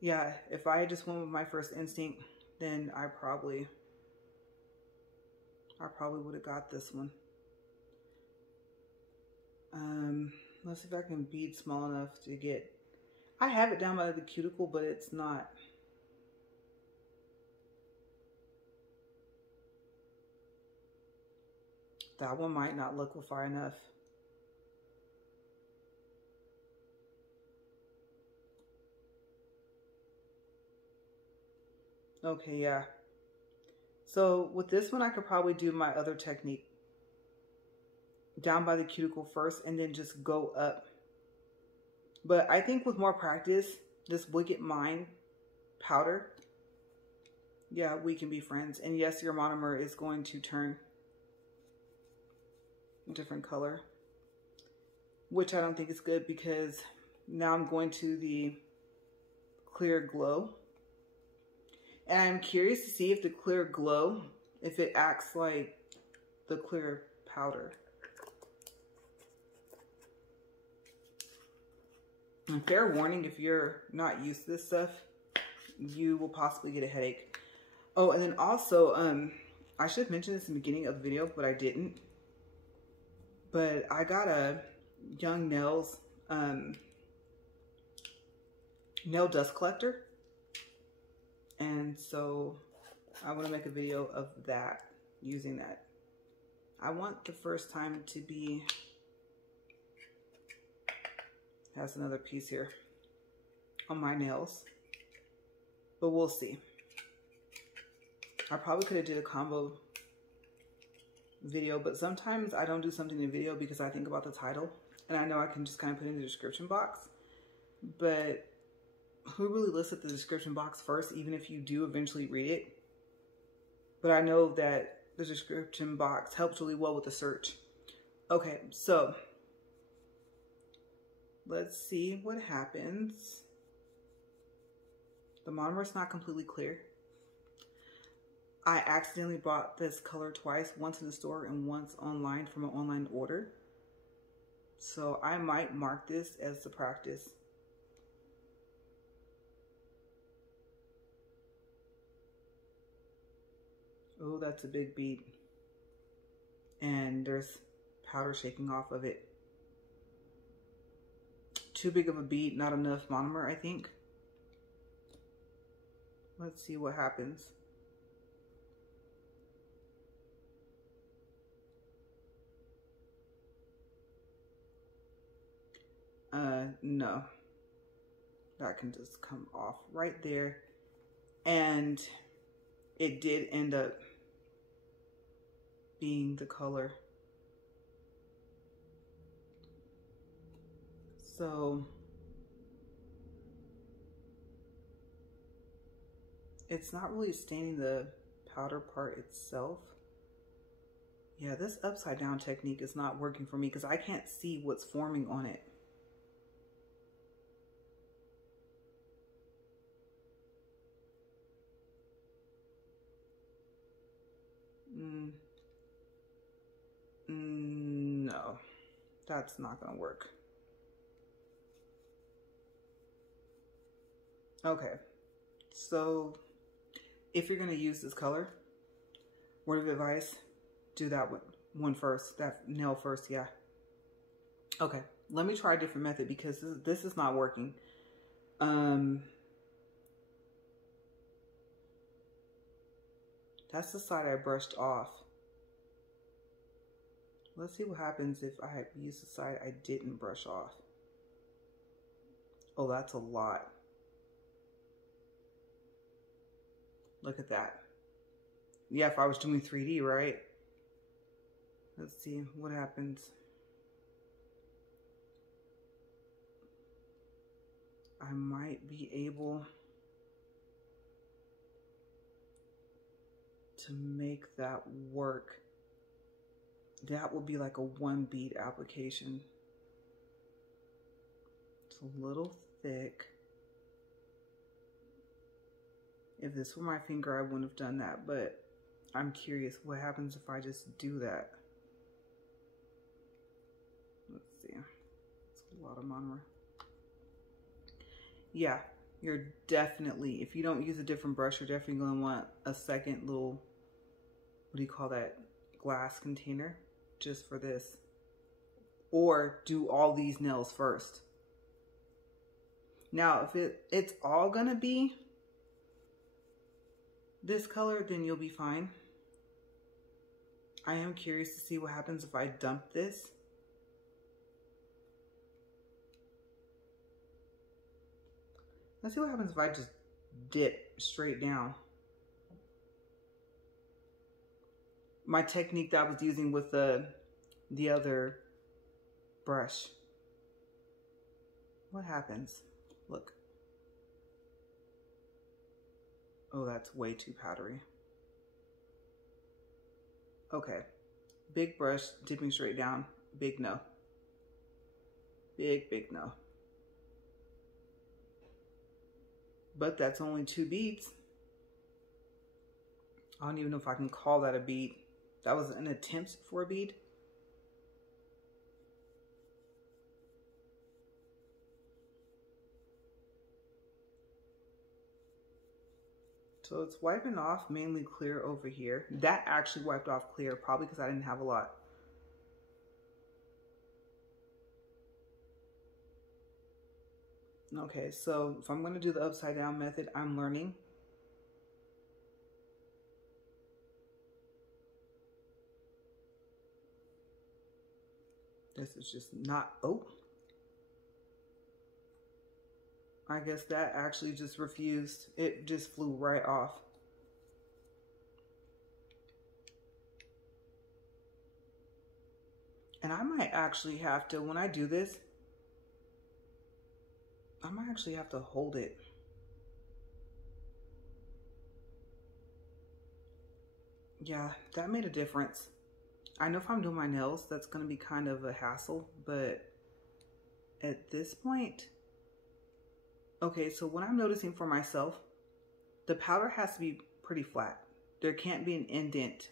yeah, if I just went with my first instinct, then I probably would have got this one. Let's see if I can bead small enough to get, I have it down by the cuticle, but it's not. That one might not liquefy enough. Okay, yeah. So with this one, I could probably do my other technique. Down by the cuticle first and then just go up. But I think with more practice, this Wicked Mind powder, yeah, we can be friends. And yes, your monomer is going to turn a different color, which I don't think is good because now I'm going to the Clear Glow. And I'm curious to see if the Clear Glow, if it acts like the clear powder. And fair warning, if you're not used to this stuff, you will possibly get a headache. Oh, and then also, I should have mentioned this in the beginning of the video, but I didn't. But I got a Young Nails nail dust collector. And so I want to make a video of that, using that. I want the first time to be, has another piece here on my nails, but we'll see. I probably could have did a combo video, but sometimes I don't do something in a video because I think about the title and I know I can just kind of put it in the description box, but who really looks at the description box first, even if you do eventually read it? But I know that the description box helps really well with the search. Okay, so let's see what happens. The monomer is not completely clear. I accidentally bought this color twice, once in the store and once online from an online order. So I might mark this as the practice. Oh, that's a big bead. And there's powder shaking off of it. Too big of a bead, not enough monomer, I think. Let's see what happens. No. That can just come off right there. And it did end up being the color. So it's not really staining the powder part itself. Yeah, this upside down technique is not working for me because I can't see what's forming on it. No, that's not gonna work. Okay, so if you're gonna use this color, word of advice, do that one first, that nail first, yeah. Okay, let me try a different method because this is not working. That's the side I brushed off. Let's see what happens if I use the side I didn't brush off. Oh, that's a lot. Look at that. Yeah, if I was doing 3D, right? Let's see what happens. I might be able to make that work. That will be like a 1 bead application. It's a little thick. If this were my finger, I wouldn't have done that, but I'm curious what happens if I just do that. Let's see. It's a lot of monomer. Yeah, you're definitely, if you don't use a different brush, you're definitely going to want a second little, what do you call that, glass container just for this. Or do all these nails first. Now, if it's all going to be this color, then you'll be fine. I am curious to see what happens if I dump this. Let's see what happens if I just dip straight down. My technique that I was using with the other brush. What happens? Look. Oh, that's way too powdery. Okay. Big brush, dipping straight down. Big no. Big no. But that's only 2 beads. I don't even know if I can call that a bead. That was an attempt for a bead. So it's wiping off mainly clear over here. That actually wiped off clear, probably because I didn't have a lot. Okay, so if I'm going to do the upside down method, I'm learning. This is just not, oh. I guess that actually just refused. It just flew right off. And I might actually have to, when I do this, I might actually have to hold it. Yeah, that made a difference. I know if I'm doing my nails, that's going to be kind of a hassle, but at this point, okay, so what I'm noticing for myself, the powder has to be pretty flat. There can't be an indent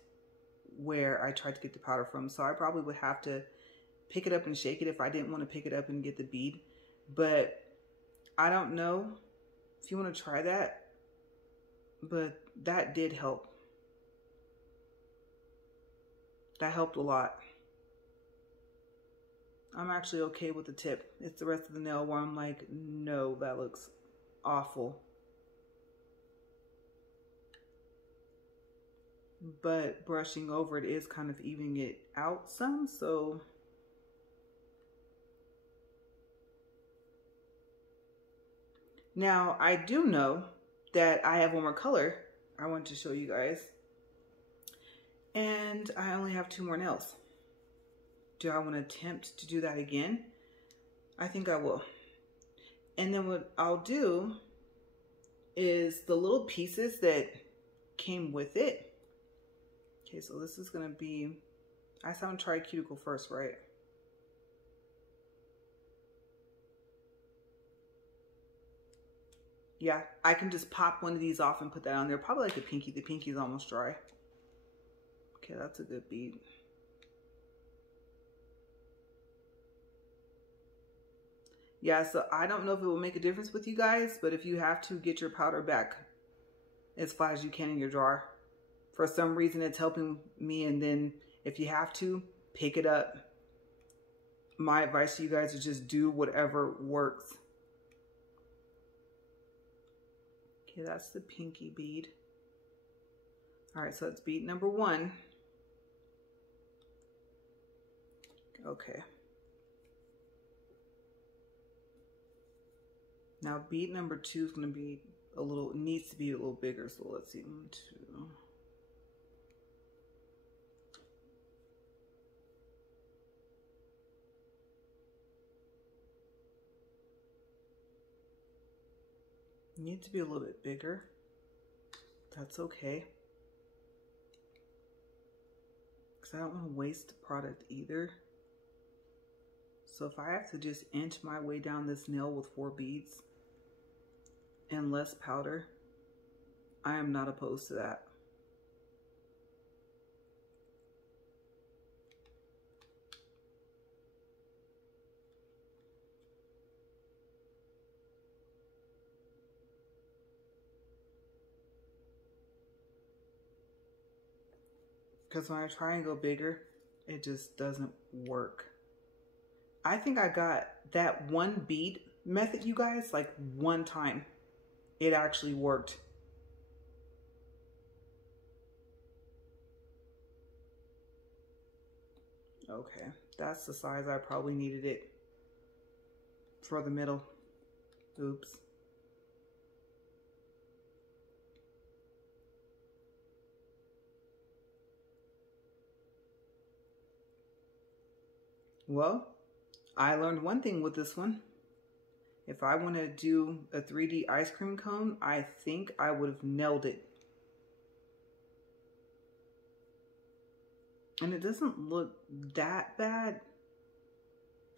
where I tried to get the powder from, so I probably would have to pick it up and shake it if I didn't want to pick it up and get the bead. But I don't know if you want to try that, but that did help. That helped a lot. I'm actually okay with the tip. It's the rest of the nail where I'm like, no, that looks awful. But brushing over it is kind of evening it out some, so now I do know that I have one more color I want to show you guys, and I only have 2 more nails. Do I want to attempt to do that again? I think I will. And then what I'll do is the little pieces that came with it. Okay, so this is going to be, I said I'm going to try cuticle first, right? Yeah, I can just pop one of these off and put that on there. Probably like the pinky. The pinky is almost dry. Okay, that's a good bead. Yeah, so I don't know if it will make a difference with you guys, but if you have to, get your powder back as flat as you can in your jar. For some reason, it's helping me, and then if you have to, pick it up. My advice to you guys is just do whatever works. Okay, that's the pinky bead. All right, so it's bead number 1. Okay. Now bead number 2 is going to be a little, needs to be a little bigger. So let's see, 1, 2. Need to be a little bit bigger. That's okay. Because I don't want to waste the product either. So if I have to just inch my way down this nail with 4 beads and less powder, I am not opposed to that. Because when I try and go bigger, it just doesn't work. I think I got that 1 bead method, you guys, like 1 time. It actually worked. Okay, that's the size I probably needed it for the middle. Oops. Well, I learned one thing with this one. If I want to do a 3D ice cream cone, I think I would have nailed it. And it doesn't look that bad.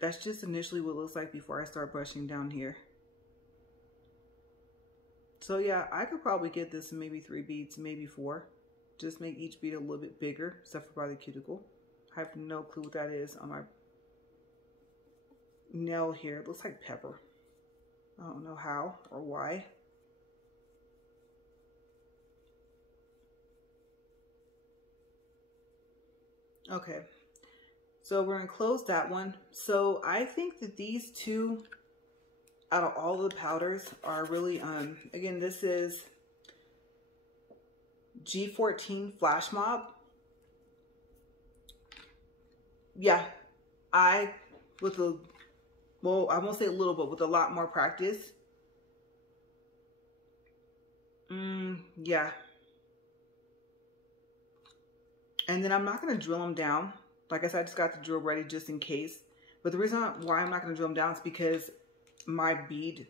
That's just initially what it looks like before I start brushing down here. So yeah, I could probably get this in maybe 3 beads, maybe 4. Just make each bead a little bit bigger, except for by the cuticle. I have no clue what that is on my nail here. It looks like pepper. I don't know how or why. Okay, so we're gonna close that one. So I think that these 2 out of all the powders are really, again, this is G14 Flash Mob. Yeah, with a, well, I won't say a little, but with a lot more practice. Yeah. And then I'm not going to drill them down. Like I said, I just got the drill ready just in case. But the reason why I'm not going to drill them down is because my bead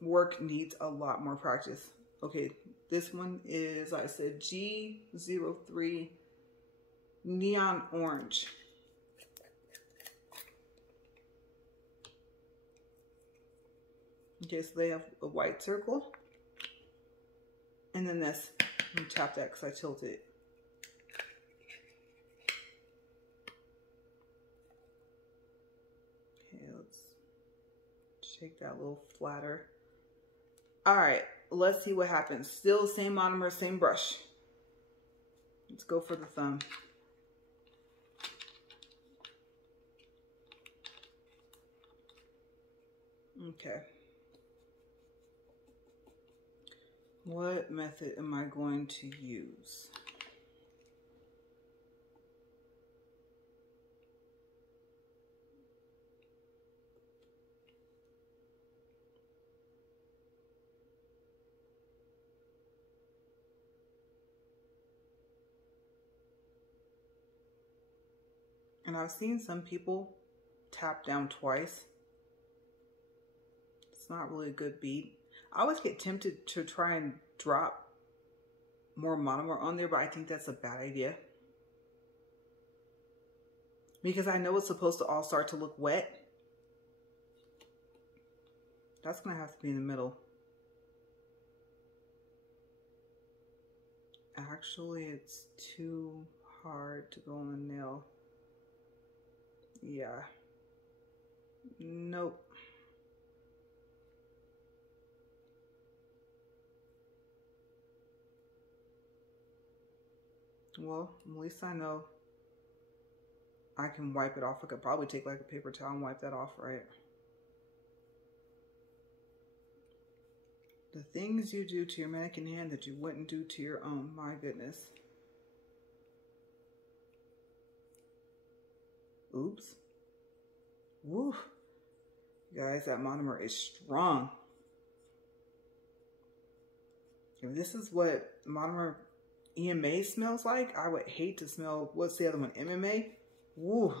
work needs a lot more practice. Okay, this one is, like I said, G03 Neon Orange. Okay, so they have a white circle. And then this. I'm gonna tap that because I tilted it. Shake that a little flatter. All right, let's see what happens. Still same monomer, same brush. Let's go for the thumb. Okay. What method am I going to use? And I've seen some people tap down twice. It's not really a good bead. I always get tempted to try and drop more monomer on there, but I think that's a bad idea. Because I know it's supposed to all start to look wet. That's gonna have to be in the middle. Actually, it's too hard to go on the nail. Yeah. Nope. Well, at least I know I can wipe it off. I could probably take like a paper towel and wipe that off, right? The things you do to your mannequin hand that you wouldn't do to your own. My goodness. Oops. Woo. Guys, that monomer is strong. If this is what monomer EMA smells like, I would hate to smell, what's the other one, MMA? Woo.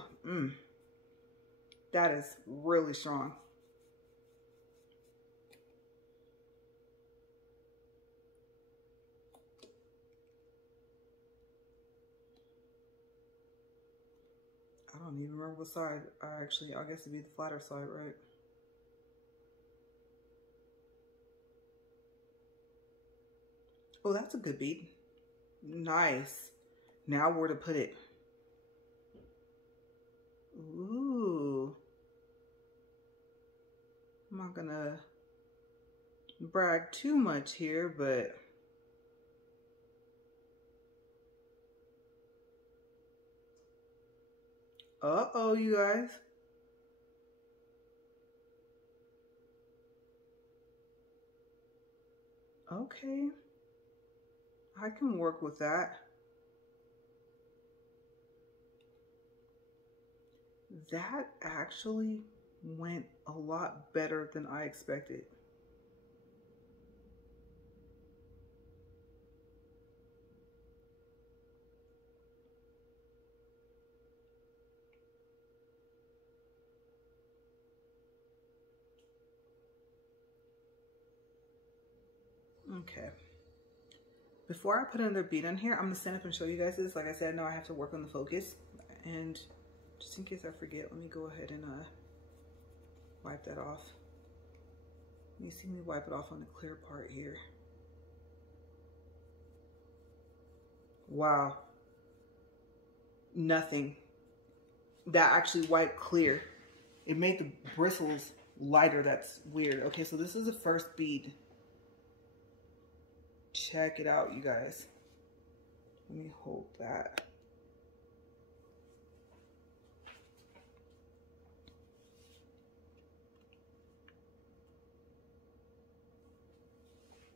That is really strong. I don't even remember what side. I guess it'd be the flatter side, right? Oh, that's a good bead. Nice. Now where to put it? Ooh. I'm not gonna brag too much here, but uh-oh, you guys. Okay. I can work with that. That actually went a lot better than I expected. Okay. Before I put another bead on here, I'm going to stand up and show you guys this. Like I said, I know I have to work on the focus. And just in case I forget, let me go ahead and wipe that off. You see me wipe it off on the clear part here. Wow. Nothing. That actually wiped clear. It made the bristles lighter. That's weird. Okay, so this is the first bead. Check it out, you guys. Let me hold that.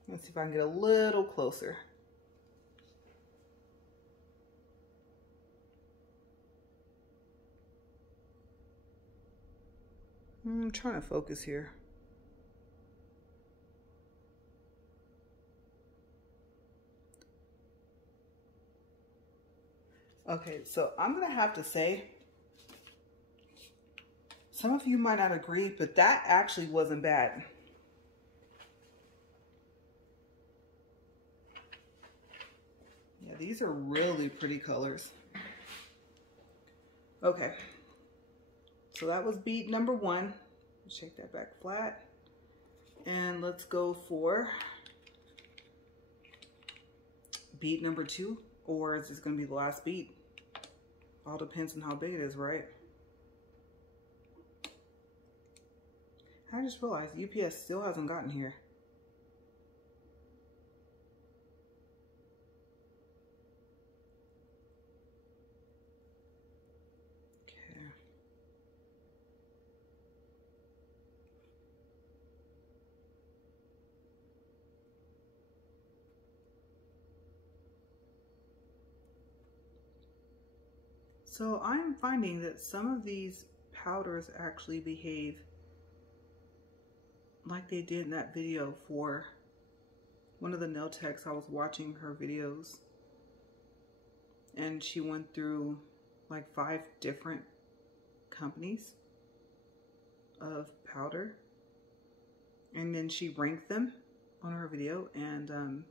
Let's see if I can get a little closer. I'm trying to focus here. Okay, so I'm gonna have to say, some of you might not agree, but that actually wasn't bad. Yeah, these are really pretty colors. Okay, so that was bead number one. Shake that back flat. And let's go for bead number two, or is this gonna be the last bead? All depends on how big it is, right? I just realized UPS still hasn't gotten here. Okay. So I'm finding that some of these powders actually behave like they did in that video for one of the nail techs. I was watching her videos and she went through like 5 different companies of powder and then she ranked them on her video, and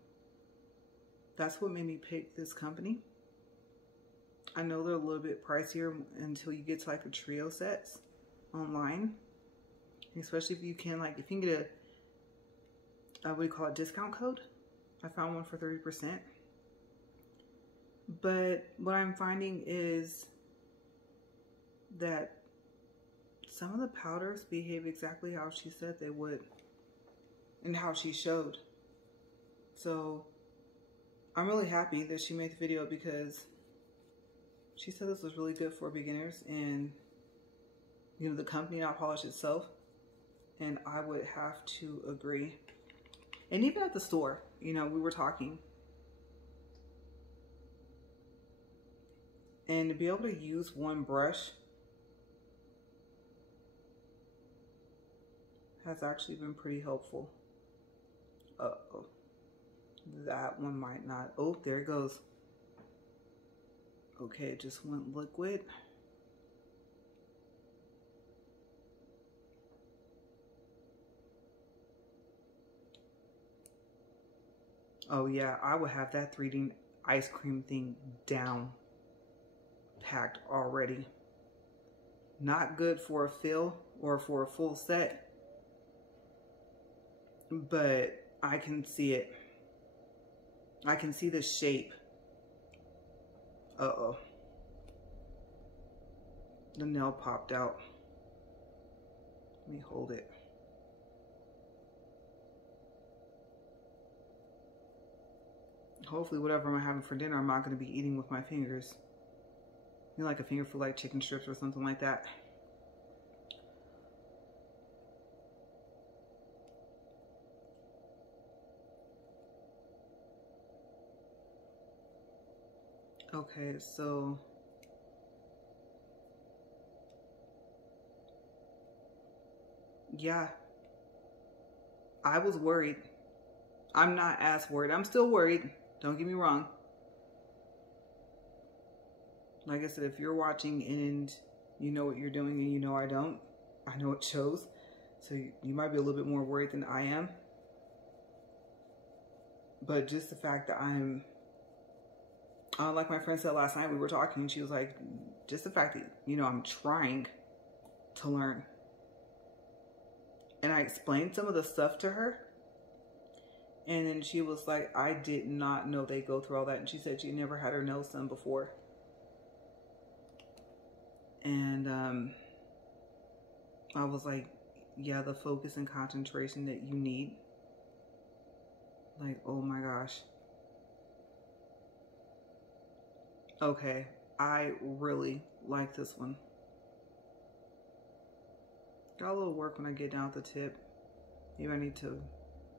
that's what made me pick this company. I know they're a little bit pricier until you get to like the trio sets online, especially if you can, like, if you can get a what do you call it, discount code. I found one for 30%. But what I'm finding is that some of the powders behave exactly how she said they would and how she showed. So I'm really happy that she made the video because she said this was really good for beginners and, you know, the company not polish itself. And I would have to agree. And even at the store, you know, we were talking. And to be able to use one brush has actually been pretty helpful. Uh-oh. That one might not. Oh, there it goes. Okay, it just went liquid. Oh yeah, I would have that 3D ice cream thing down packed already. Not good for a fill or for a full set, but I can see it. I can see the shape. Uh-oh. The nail popped out. Let me hold it. Hopefully whatever I'm having for dinner, I'm not going to be eating with my fingers. You know, like a finger food, like chicken strips or something like that. Okay, so yeah, I was worried. I'm not as worried. I'm still worried. Don't get me wrong. Like I said, if you're watching and you know what you're doing and you know I don't, I know it shows. So you might be a little bit more worried than I am. But just the fact that I'm, like my friend said last night, we were talking and she was like, just the fact that, you know, I'm trying to learn. And I explained some of the stuff to her. And then she was like, I did not know they go through all that. And she said she never had her nails done before. And I was like, yeah, the focus and concentration that you need. Like, oh my gosh. Okay, I really like this one. Got a little work when I get down at the tip. Maybe I need to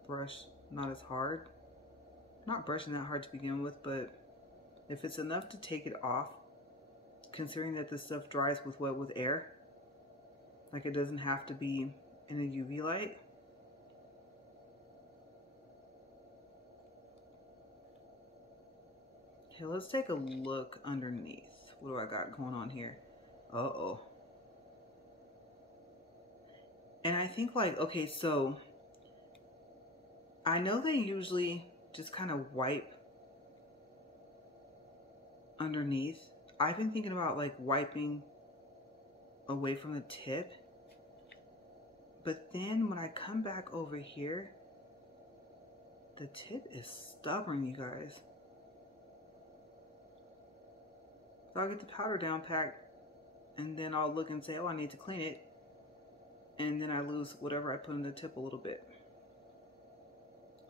brush not as hard. Not brushing that hard to begin with, but if it's enough to take it off, considering that this stuff dries with wet with air, like it doesn't have to be in a UV light. Okay, let's take a look underneath. What do I got going on here? Uh-oh. And I think like, okay, so I know they usually just kind of wipe underneath. I've been thinking about like wiping away from the tip. But then when I come back over here, the tip is stubborn, you guys. So I'll get the powder down packed and then I'll look and say, oh, I need to clean it. and then I lose whatever I put in the tip a little bit.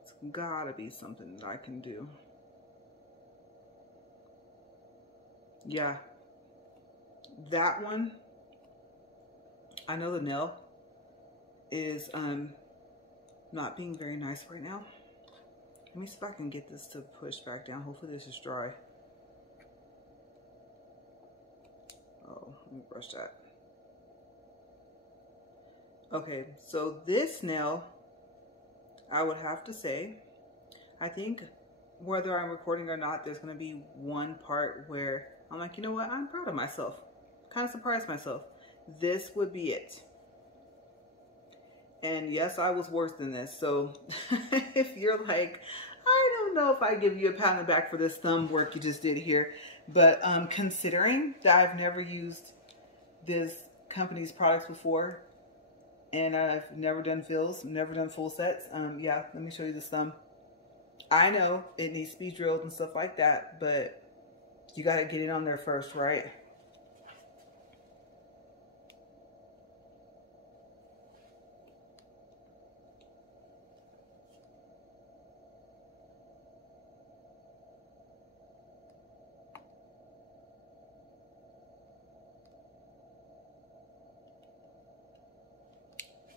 It's gotta be something that I can do. Yeah, that one, I know the nail is not being very nice right now. Let me see if I can get this to push back down. Hopefully this is dry. Oh, let me brush that. Okay, so this nail, I would have to say, I think whether I'm recording or not, there's gonna be one part where I'm like, you know what, I'm proud of myself. Kind of surprised myself. This would be it. And yes, I was worse than this. So if you're like, I don't know if I give you a pat on the back for this thumb work you just did here, but considering that I've never used this company's products before, and I've never done fills, never done full sets. Yeah, let me show you this thumb. I know it needs to be drilled and stuff like that, but you got to get it on there first, right?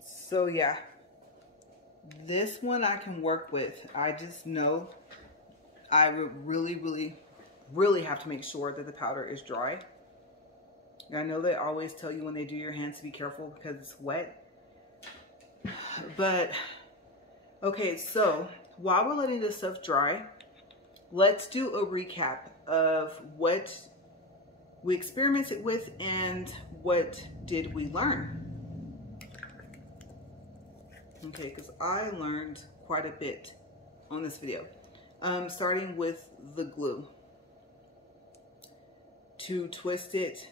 So yeah, this one I can work with. I just know I would really have to make sure that the powder is dry. I know they always tell you when they do your hands to be careful because it's wet. But, okay, so while we're letting this stuff dry, let's do a recap of what we experimented with and what did we learn. Okay, because I learned quite a bit on this video. Starting with the glue. To twist it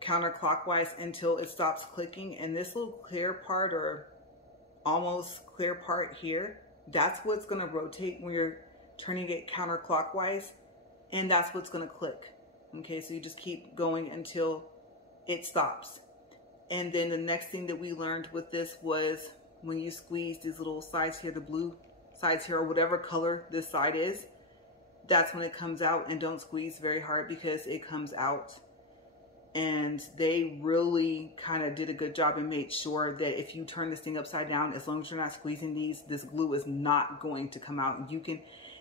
counterclockwise until it stops clicking, and this little clear part or almost clear part here, that's what's going to rotate when you're turning it counterclockwise, and that's what's going to click. Okay, so you just keep going until it stops. And then the next thing that we learned with this was when you squeeze these little sides here, the blue sides here, or whatever color this side is, that's when it comes out. And don't squeeze very hard because it comes out. And they really kind of did a good job and made sure that if you turn this thing upside down, as long as you're not squeezing these, this glue is not going to come out.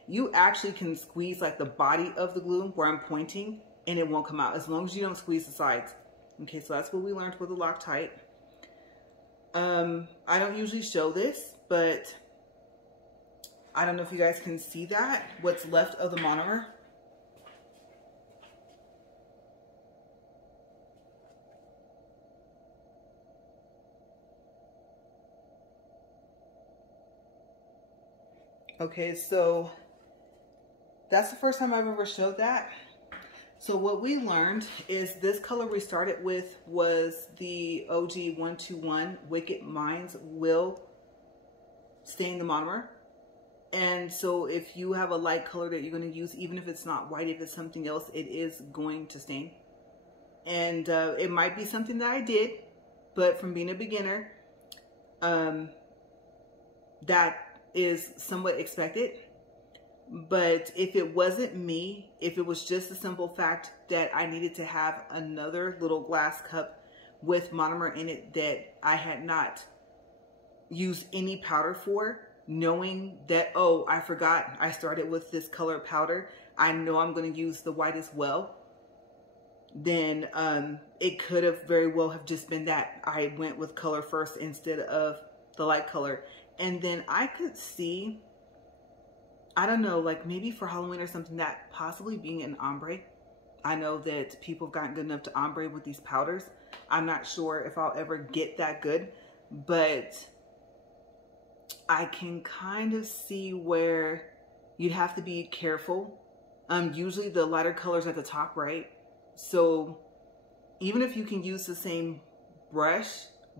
You actually can squeeze like the body of the glue where I'm pointing and it won't come out as long as you don't squeeze the sides. Okay, so that's what we learned with the Loctite. I don't usually show this, but I don't know if you guys can see that, what's left of the monomer. Okay, so that's the first time I've ever showed that. So what we learned is this color we started with was the OG 121 Wicked Minds will stain the monomer. And so if you have a light color that you're going to use, even if it's not white, if it's something else, it is going to stain. And it might be something that I did, but from being a beginner, that is somewhat expected. But if it wasn't me, if it was just the simple fact that I needed to have another little glass cup with monomer in it that I had not used any powder for, knowing that, oh, I forgot I started with this color powder, I know I'm going to use the white as well, then it could have very well have just been that I went with color first instead of the light color. And then I could see, I don't know, like maybe for Halloween or something, that possibly being an ombre. I know that people have gotten good enough to ombre with these powders. I'm not sure if I'll ever get that good, but I can kind of see where you'd have to be careful. Usually the lighter color's at the top, right? So even if you can use the same brush,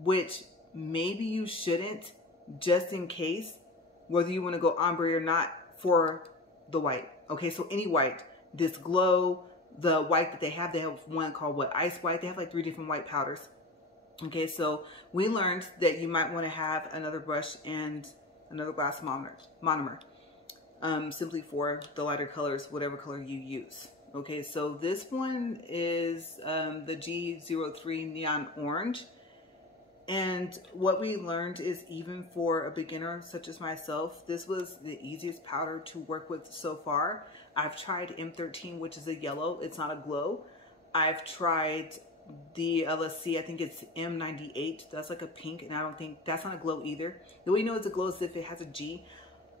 which maybe you shouldn't, just in case, whether you want to go ombre or not, for the white. Okay, so any white, this glow, the white that they have one called what, ice white. They have like 3 different white powders. Okay, so we learned that you might want to have another brush and another glass monomer, simply for the lighter colors, whatever color you use. Okay, so this one is the G03 Neon Orange. And what we learned is, even for a beginner such as myself, this was the easiest powder to work with so far. I've tried M13, which is a yellow. It's not a glow. I've tried the, let's see, I think it's M98. That's like a pink, and I don't think, that's not a glow either. The way you know it's a glow is if it has a G.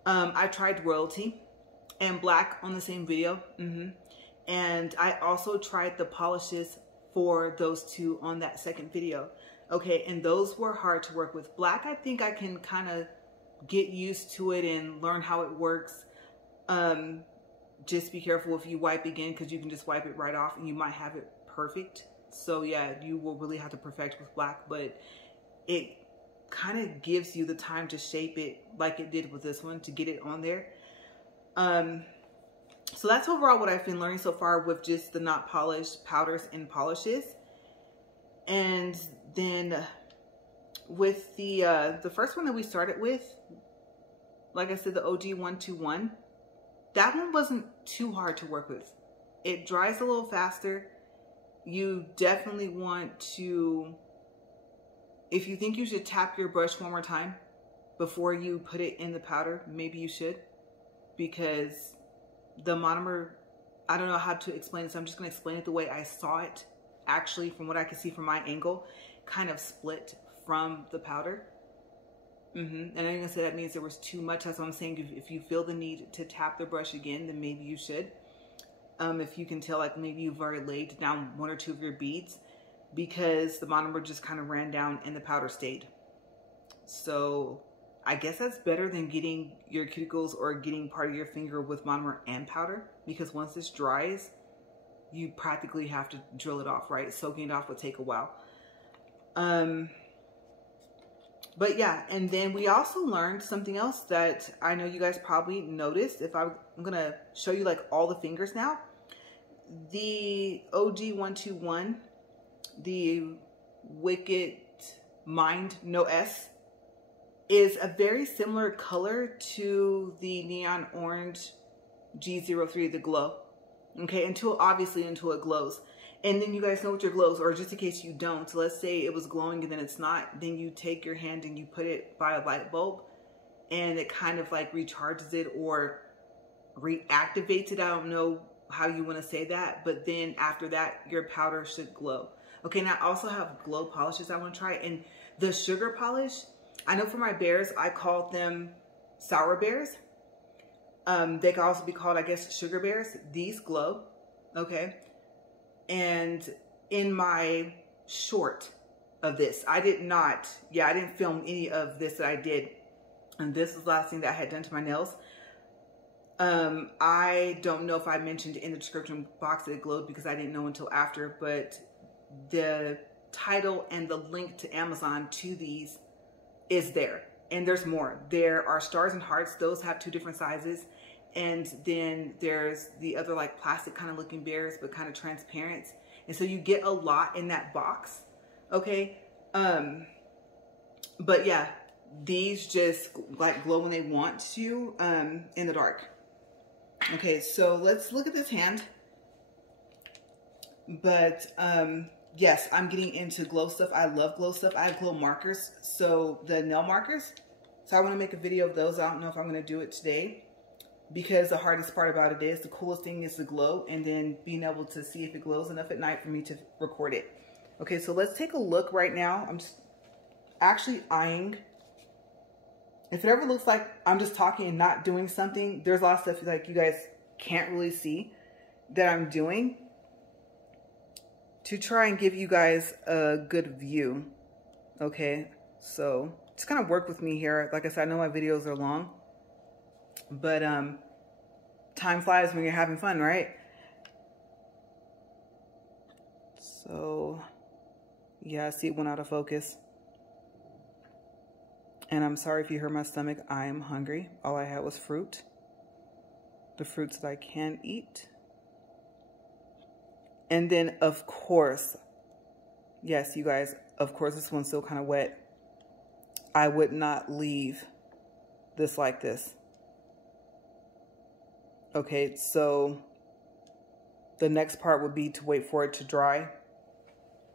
I tried Royalty and Black on the same video. And I also tried the polishes for those two on that second video. Okay, and those were hard to work with. Black, I think I can kind of get used to it and learn how it works. Just be careful if you wipe again, because you can just wipe it right off and you might have it perfect. So yeah, you will really have to perfect with Black, but it kind of gives you the time to shape it like it did with this one to get it on there. So that's overall what I've been learning so far with just the not polished powders and polishes. And then with the first one that we started with, like I said, the OG 121, that one wasn't too hard to work with. It dries a little faster. You definitely want to, if you think you should tap your brush one more time before you put it in the powder, maybe you should, because the monomer, I don't know how to explain this. I'm just going to explain it the way I saw it. Actually, from what I can see from my angle, kind of split from the powder. And I'm gonna say that means there was too much. That's what I'm saying. If you feel the need to tap the brush again, then maybe you should. If you can tell, like maybe you've already laid down one or two of your beads, because the monomer just kind of ran down and the powder stayed. So I guess that's better than getting your cuticles or getting part of your finger with monomer and powder, because once this dries, you practically have to drill it off, right? Soaking it off will take a while. But yeah, and then we also learned something else that I know you guys probably noticed. I'm gonna show you like all the fingers now. The OG 121, the Wicked Mind, no S, is a very similar color to the Neon Orange G03, the Glow. Okay, obviously until it glows. And then you guys know what your glows, or just in case you don't, so let's say it was glowing and then it's not, then you take your hand and you put it by a light bulb and it kind of like recharges it or reactivates it. I don't know how you want to say that, but then after that, your powder should glow. Okay, now I also have glow polishes I want to try, and the sugar polish, I know for my bears, I called them sour bears. They can also be called, I guess, sugar bears. These glow, okay? And in my short of this, I didn't film any of this that I did. And this is the last thing that I had done to my nails. I don't know if I mentioned in the description box that it glowed, because I didn't know until after, but the title and the link to Amazon to these is there. And there's more. There are stars and hearts. Those have 2 different sizes. And then there's the other like plastic kind of looking bears, but kind of transparent. And so you get a lot in that box. Okay. But yeah, these just like glow when they want to, in the dark. Okay. So let's look at this hand. But, yes, I'm getting into glow stuff. I love glow stuff. I have glow markers. So the nail markers. So I want to make a video of those. I don't know if I'm going to do it today, because the hardest part about it is, the coolest thing is the glow, and then being able to see if it glows enough at night for me to record it. Okay, so let's take a look right now. I'm just actually eyeing. If it ever looks like I'm just talking and not doing something, there's a lot of stuff like you guys can't really see that I'm doing to try and give you guys a good view. Okay, so just kind of work with me here. Like I said, I know my videos are long, but time flies when you're having fun, right? So yeah, I see it went out of focus. And I'm sorry if you heard my stomach. I am hungry. All I had was fruit. The fruits that I can eat. And then, of course, yes, you guys, of course, this one's still kind of wet. I would not leave this like this. Okay, so the next part would be to wait for it to dry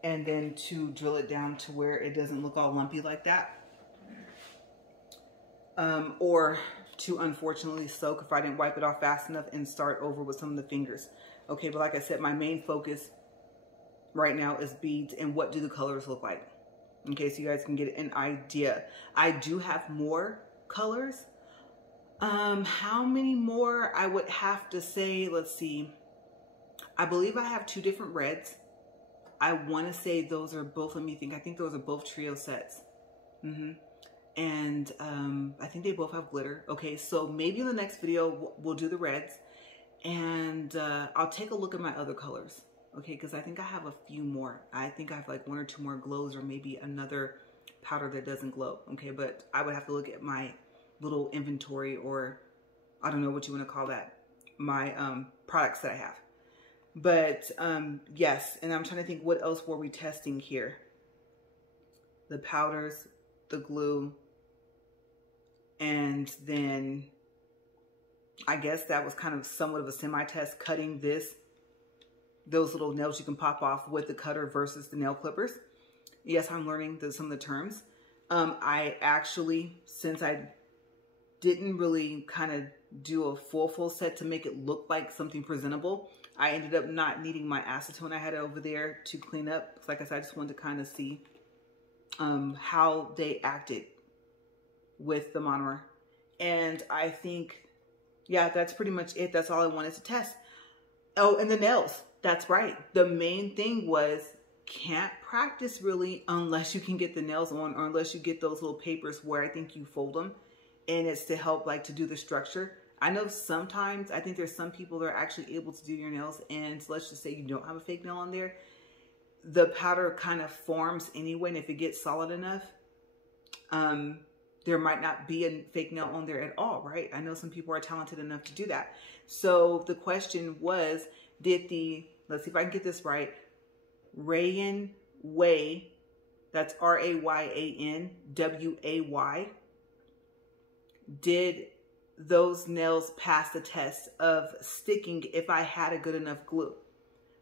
and then to drill it down to where it doesn't look all lumpy like that. Or to unfortunately soak if I didn't wipe it off fast enough and start over with some of the fingers. Okay, but like I said, my main focus right now is beads and what do the colors look like. Okay, so you guys can get an idea. I do have more colors. How many more? I would have to say, let's see. I believe I have 2 different reds. I want to say those are both, let me think. I think those are both trio sets. And I think they both have glitter. Okay, so maybe in the next video we'll do the reds, and I'll take a look at my other colors. Okay, because I think I have a few more. I think I have like 1 or 2 more glows, or maybe another powder that doesn't glow. Okay, but I would have to look at my little inventory, or I don't know what you want to call that, my products that I have. But yes, and I'm trying to think, what else were we testing here? The powders, the glue, and then I guess that was kind of somewhat of a semi-test, cutting those little nails you can pop off with the cutter versus the nail clippers. Yes, I'm learning some of the terms. I actually, since I didn't really kind of do a full set to make it look like something presentable, I ended up not needing my acetone I had over there to clean up. Like I said, I just wanted to kind of see how they acted with the monomer. And I think, yeah, that's pretty much it. That's all I wanted to test. Oh, and the nails. That's right. The main thing was, can't practice really unless you can get the nails on, or unless you get those little papers where I think you fold them, and it's to help like to do the structure. I know sometimes, I think there's some people that are actually able to do your nails, and so let's just say you don't have a fake nail on there, the powder kind of forms anyway, and if it gets solid enough, there might not be a fake nail on there at all, right? I know some people are talented enough to do that. So the question was, did let's see if I can get this right, RayanWay, that's RayanWay, did those nails pass the test of sticking if I had a good enough glue?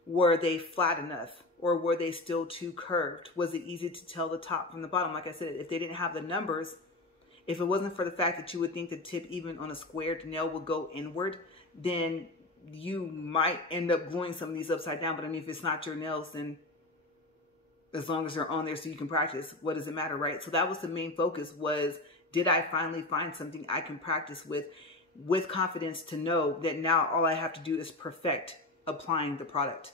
Were they flat enough, or were they still too curved? Was it easy to tell the top from the bottom? Like I said, if they didn't have the numbers, if it wasn't for the fact that you would think the tip even on a squared nail would go inward, then you might end up gluing some of these upside down. But I mean, if it's not your nails, then as long as they're on there so you can practice, what does it matter, right? So that was the main focus, was, did I finally find something I can practice with confidence, to know that now all I have to do is perfect applying the product?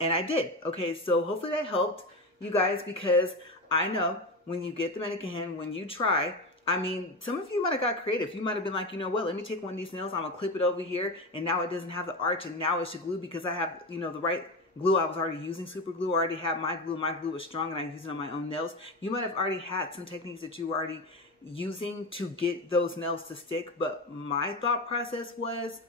And I did. Okay, so hopefully that helped you guys, because I know when you get the mannequin hand, when you try, I mean, some of you might have got creative. You might have been like, you know what, let me take one of these nails, I'm gonna clip it over here, and now it doesn't have the arch, and now it should glue because I have, you know, the right glue. I was already using super glue. I already had my glue. My glue was strong, and I use it on my own nails. You might have already had some techniques that you were already using to get those nails to stick, but my thought process was,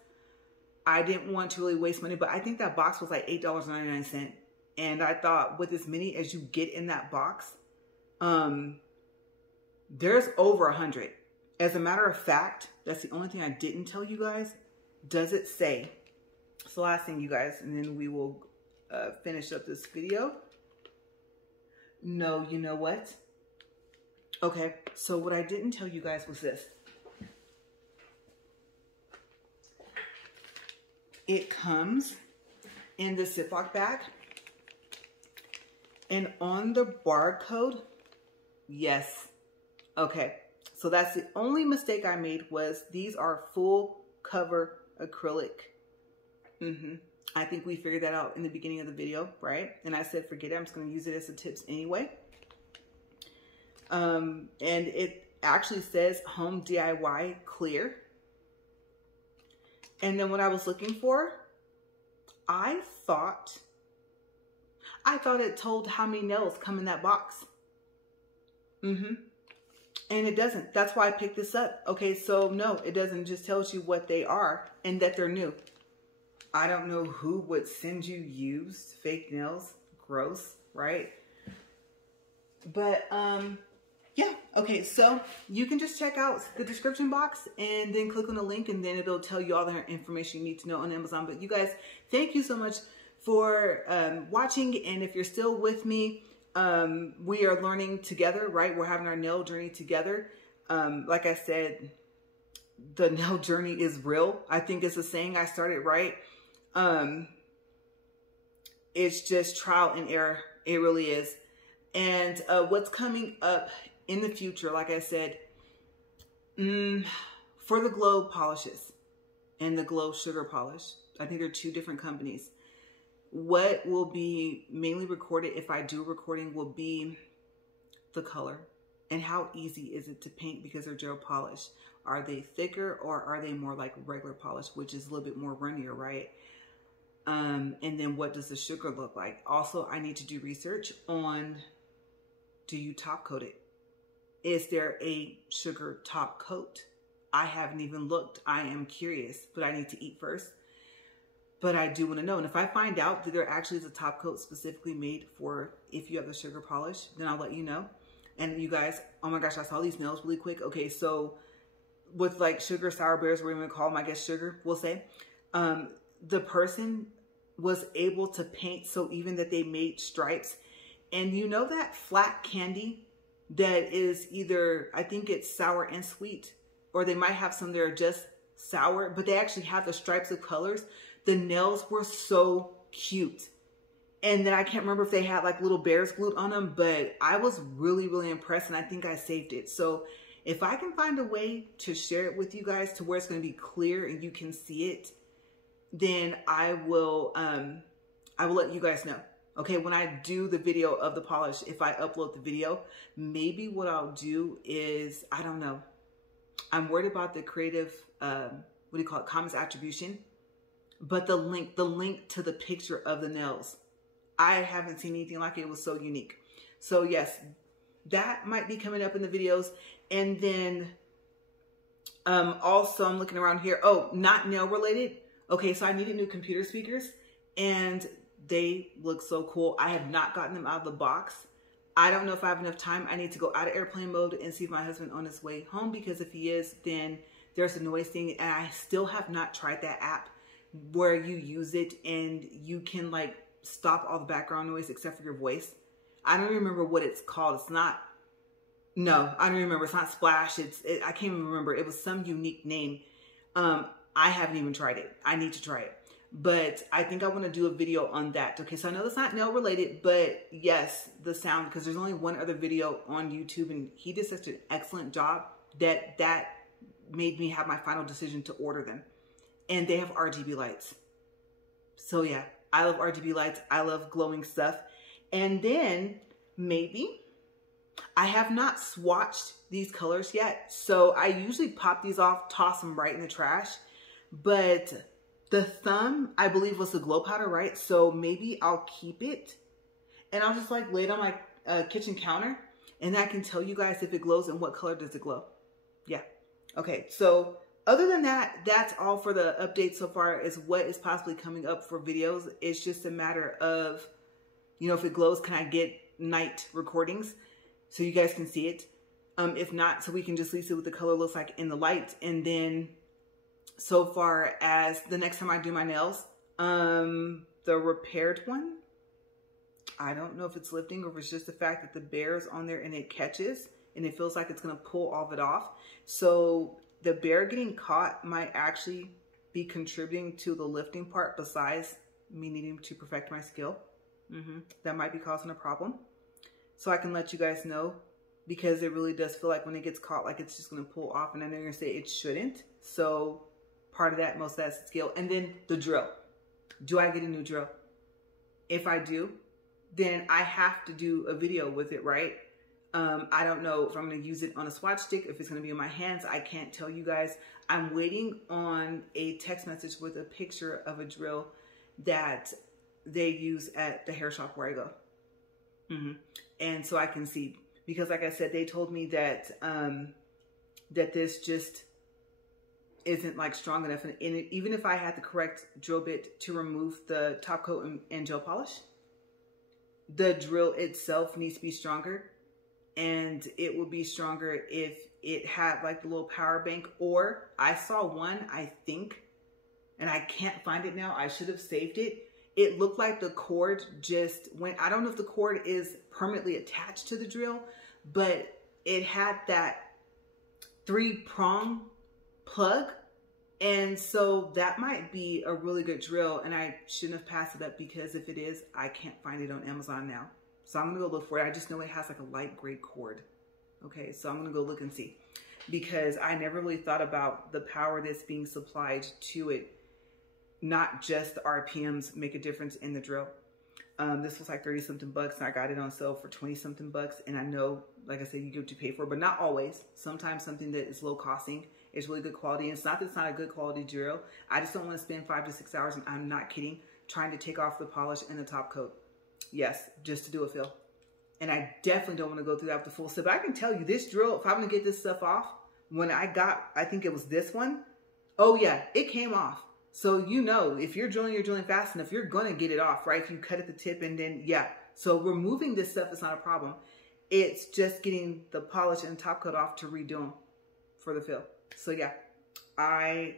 I didn't want to really waste money, but I think that box was like $8.99, and I thought, with as many as you get in that box, there's over 100. As a matter of fact, that's the only thing I didn't tell you guys. Does it say? It's the last thing, you guys, and then we will finish up this video. No, you know what? Okay, so what I didn't tell you guys was this. It comes in the Ziploc bag, and on the barcode, yes. Okay, so that's the only mistake I made, was these are full cover acrylic. I think we figured that out in the beginning of the video, right? And I said, forget it, I'm just gonna use it as the tips anyway. And it actually says home DIY clear. And then what I was looking for, I thought it told how many nails come in that box. And it doesn't. That's why I picked this up. Okay, so no, it doesn't. It just tells you what they are and that they're new. I don't know who would send you used fake nails. Gross, right? But yeah, okay, so you can just check out the description box and then click on the link, and then it'll tell you all the information you need to know on Amazon. But you guys, thank you so much for watching. And if you're still with me, we are learning together, right? We're having our nail journey together. Like I said, the nail journey is real. I think it's a saying, I started right. It's just trial and error. It really is. And what's coming up in the future, like I said, for the glow polishes and the glow sugar polish, I think they're two different companies. What will be mainly recorded, if I do recording, will be the color and how easy is it to paint because they're gel polish. Are they thicker or are they more like regular polish, which is a little bit more runnier, right? And then what does the sugar look like? Also, I need to do research on, do you top coat it? Is there a sugar top coat? I haven't even looked. I am curious, but I need to eat first. But I do want to know. And if I find out that there actually is a top coat specifically made for if you have the sugar polish, then I'll let you know. And you guys, oh my gosh, I saw these nails really quick. Okay, so with like sugar sour bears, we're going to call them, I guess, sugar, we'll say. The person was able to paint so even that they made stripes. And you know that flat candy that is either, I think it's sour and sweet, or they might have some that are just sour, but they actually have the stripes of colors. The nails were so cute. And then I can't remember if they had like little bears glued on them, but I was really, really impressed, and I think I saved it. So if I can find a way to share it with you guys to where it's going to be clear and you can see it, then I will let you guys know. Okay, when I do the video of the polish, if I upload the video, maybe what I'll do is, I don't know. I'm worried about the creative, what do you call it, commons attribution. But the link to the picture of the nails, I haven't seen anything like it. It was so unique. So yes, that might be coming up in the videos. And then also I'm looking around here. Oh, not nail related. Okay, so I needed new computer speakers and they look so cool. I have not gotten them out of the box. I don't know if I have enough time. I need to go out of airplane mode and see if my husband on his way home, because if he is, then there's a noise thing. And I still have not tried that app where you use it and you can like stop all the background noise except for your voice. I don't remember what it's called. It's not, no, I don't remember. It's not Splash. I can't even remember. It was some unique name. I haven't even tried it. I need to try it. But I think I want to do a video on that. Okay, so I know that's not nail related, but yes, the sound, because there's only one other video on YouTube and he did such an excellent job that made me have my final decision to order them. And they have RGB lights. So yeah, I love RGB lights. I love glowing stuff. And then maybe, I have not swatched these colors yet. So I usually pop these off, toss them right in the trash. But the thumb, I believe, was the glow powder, right? So maybe I'll keep it and I'll just like lay it on my kitchen counter and I can tell you guys if it glows and what color does it glow. Yeah. Okay. So other than that, that's all for the update so far as what is possibly coming up for videos. It's just a matter of, you know, if it glows, can I get night recordings so you guys can see it? If not, so we can just see what the color looks like in the light. And then so far as the next time I do my nails, the repaired one, I don't know if it's lifting or if it's just the fact that the bear's on there and it catches and it feels like it's going to pull all of it off. So the bear getting caught might actually be contributing to the lifting part besides me needing to perfect my skill. That might be causing a problem. So I can let you guys know, because it really does feel like when it gets caught, like it's just going to pull off. And I know you're going to say it shouldn't. So part of that, most of that's skill. And then the drill. Do I get a new drill? If I do, then I have to do a video with it, right? I don't know if I'm going to use it on a swatch stick, if it's going to be in my hands. I can't tell you guys. I'm waiting on a text message with a picture of a drill that they use at the hair shop where I go. And so I can see, because like I said, they told me that that this just isn't like strong enough. And even if I had the correct drill bit to remove the top coat and gel polish, the drill itself needs to be stronger. and it would be stronger if it had like the little power bank. Or I saw one, I think, and I can't find it now. I should have saved it. It looked like the cord just went. I don't know if the cord is permanently attached to the drill, but it had that 3-prong plug. And so that might be a really good drill, and I shouldn't have passed it up, because if it is, I can't find it on Amazon now. So I'm gonna go look for it. I just know it has like a light gray cord. Okay, so I'm gonna go look and see, because I never really thought about the power that's being supplied to it. Not just the RPMs make a difference in the drill. This was like 30-something bucks, and I got it on sale for 20-something bucks. And I know, like I said, you get what you pay for, but not always. Sometimes something that is low costing is really good quality. And it's not that it's not a good quality drill. I just don't want to spend 5 to 6 hours, and I'm not kidding, trying to take off the polish and the top coat. Yes, just to do a fill. And I definitely don't want to go through that with the full set. But I can tell you, this drill, if I'm going to get this stuff off, when I got, I think it was this one. Oh yeah, it came off. So you know, if you're drilling fast enough, you're going to get it off, right? If you cut at the tip, and then, yeah. So removing this stuff is not a problem. It's just getting the polish and top coat off to redo them for the fill. So yeah, I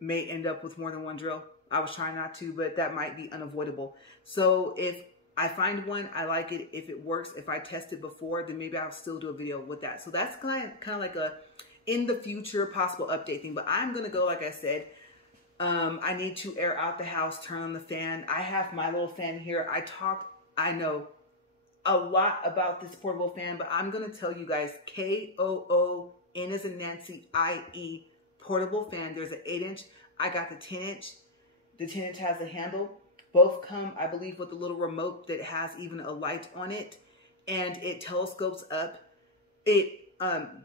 may end up with more than one drill. I was trying not to, but that might be unavoidable. So if I find one, I like it. If it works, if I test it before, then maybe I'll still do a video with that. So that's kind of like a in the future possible update thing. But I'm going to go, like I said, I need to air out the house, turn on the fan. I have my little fan here. I know a lot about this portable fan, but I'm going to tell you guys, KOON as in Nancy, IE, portable fan. There's an 8-inch. I got the 10-inch. The 10-inch has a handle. Both come, I believe, with a little remote that has even a light on it, and it telescopes up. It,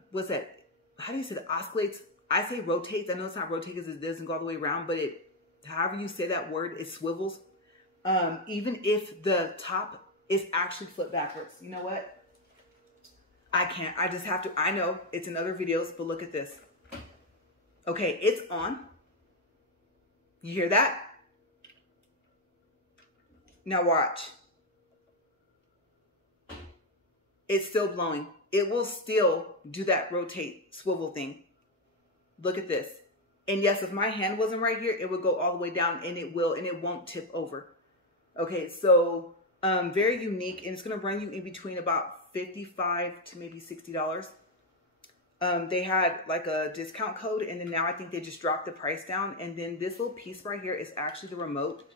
what's that? How do you say it? Oscillates. I say rotates. I know it's not rotate because it doesn't go all the way around, but it, however you say that word, it swivels. Even if the top is actually flipped backwards. You know what? I can't. I just have to. I know it's in other videos, but look at this. Okay, it's on. You hear that? Now watch. It's still blowing. It will still do that rotate swivel thing. Look at this. And yes, if my hand wasn't right here, it would go all the way down, and it will, and it won't tip over. Okay, so very unique, and it's going to run you in between about $55 to maybe $60. They had like a discount code, and then now I think they just dropped the price down. And then this little piece right here is actually the remote.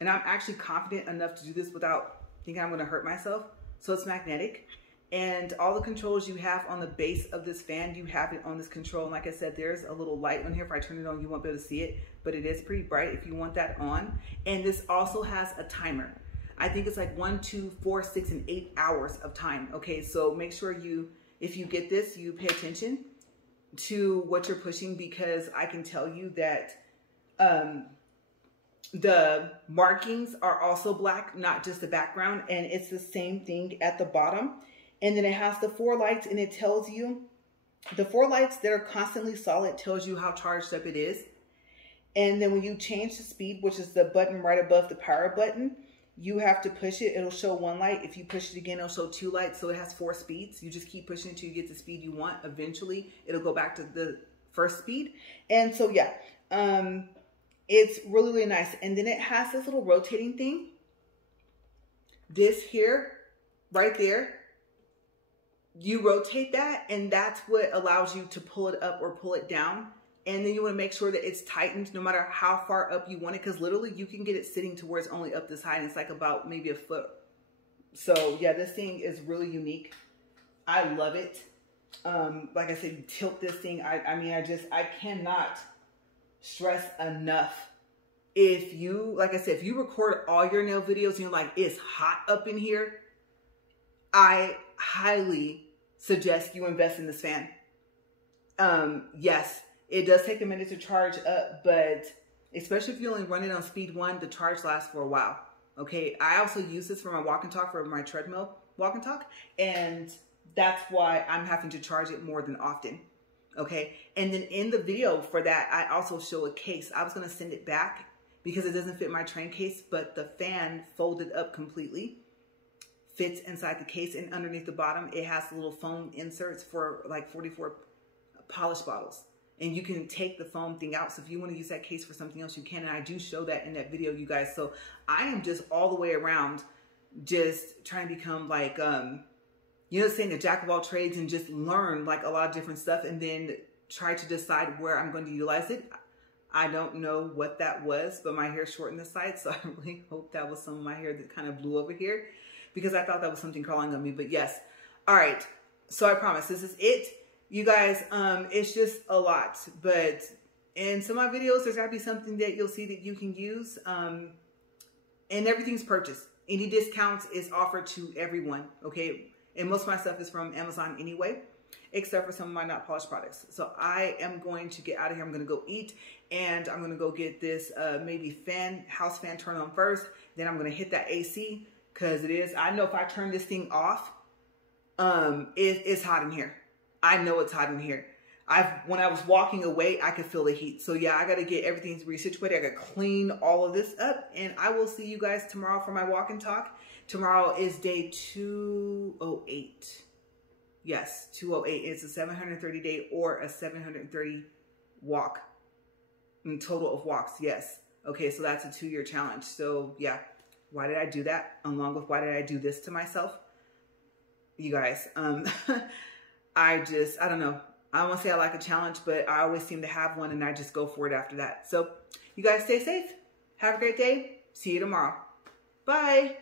And I'm actually confident enough to do this without thinking I'm going to hurt myself. So it's magnetic. And all the controls you have on the base of this fan, you have it on this control. And like I said, there's a little light on here. If I turn it on, you won't be able to see it, but it is pretty bright if you want that on. And this also has a timer. I think it's like 1, 2, 4, 6, and 8 hours of time. Okay, so make sure you, if you get this, you pay attention to what you're pushing, because I can tell you that the markings are also black, not just the background. And it's the same thing at the bottom. And then it has the 4 lights, and it tells you, the 4 lights that are constantly solid tells you how charged up it is. And then when you change the speed, which is the button right above the power button, you have to push it. It'll show 1 light. If you push it again, it'll show 2 lights. So it has 4 speeds. You just keep pushing until you get the speed you want. Eventually, it'll go back to the first speed. And so, yeah, it's really, really nice. And then it has this little rotating thing. This here, right there. You rotate that, and that's what allows you to pull it up or pull it down. And then you want to make sure that it's tightened no matter how far up you want it, because literally you can get it sitting to where it's only up this high, and it's like about maybe a foot. So yeah, this thing is really unique. I love it. Like I said, you tilt this thing. I mean, I cannot stress enough. If you, like I said, if you record all your nail videos and you're like, it's hot up in here, I highly suggest you invest in this fan. Yes, it does take a minute to charge up, but especially if you only run it on speed 1, the charge lasts for a while. Okay, I also use this for my walk and talk, for my treadmill walk and talk, and that's why I'm having to charge it more than often. Okay, and then in the video for that, I also show a case. I was going to send it back because it doesn't fit my train case, but the fan folded up completely fits inside the case, and underneath the bottom, it has little foam inserts for like 44 polish bottles. And you can take the foam thing out. So if you want to use that case for something else, you can. And I do show that in that video, you guys. So I am just all the way around just trying to become like, you know, saying a jack of all trades and just learn like a lot of different stuff and then try to decide where I'm going to utilize it. I don't know what that was, but my hair short in the side. So I really hope that was some of my hair that kind of blew over here because I thought that was something crawling on me. But yes. All right. So I promise this is it. You guys, it's just a lot, but in some of my videos, there's gotta be something that you'll see that you can use, and everything's purchased. Any discounts is offered to everyone, okay? And most of my stuff is from Amazon anyway, except for some of my not polished products. So I am going to get out of here. I'm gonna go eat, and I'm gonna go get this maybe house fan turn on first. Then I'm gonna hit that AC, cause it is, I know if I turn this thing off, it's hot in here. I know it's hot in here. When I was walking away, I could feel the heat. So yeah, I got to get everything resituated. I got to clean all of this up, and I will see you guys tomorrow for my walk and talk. Tomorrow is day 208. Yes, 208. It's a 730 day or a 730 walk in total of walks. Yes. Okay. So that's a 2-year challenge. So yeah, why did I do that? Along with why did I do this to myself? You guys, I don't know. I don't want to say I like a challenge, but I always seem to have one and I just go for it after that. So you guys stay safe. Have a great day. See you tomorrow. Bye.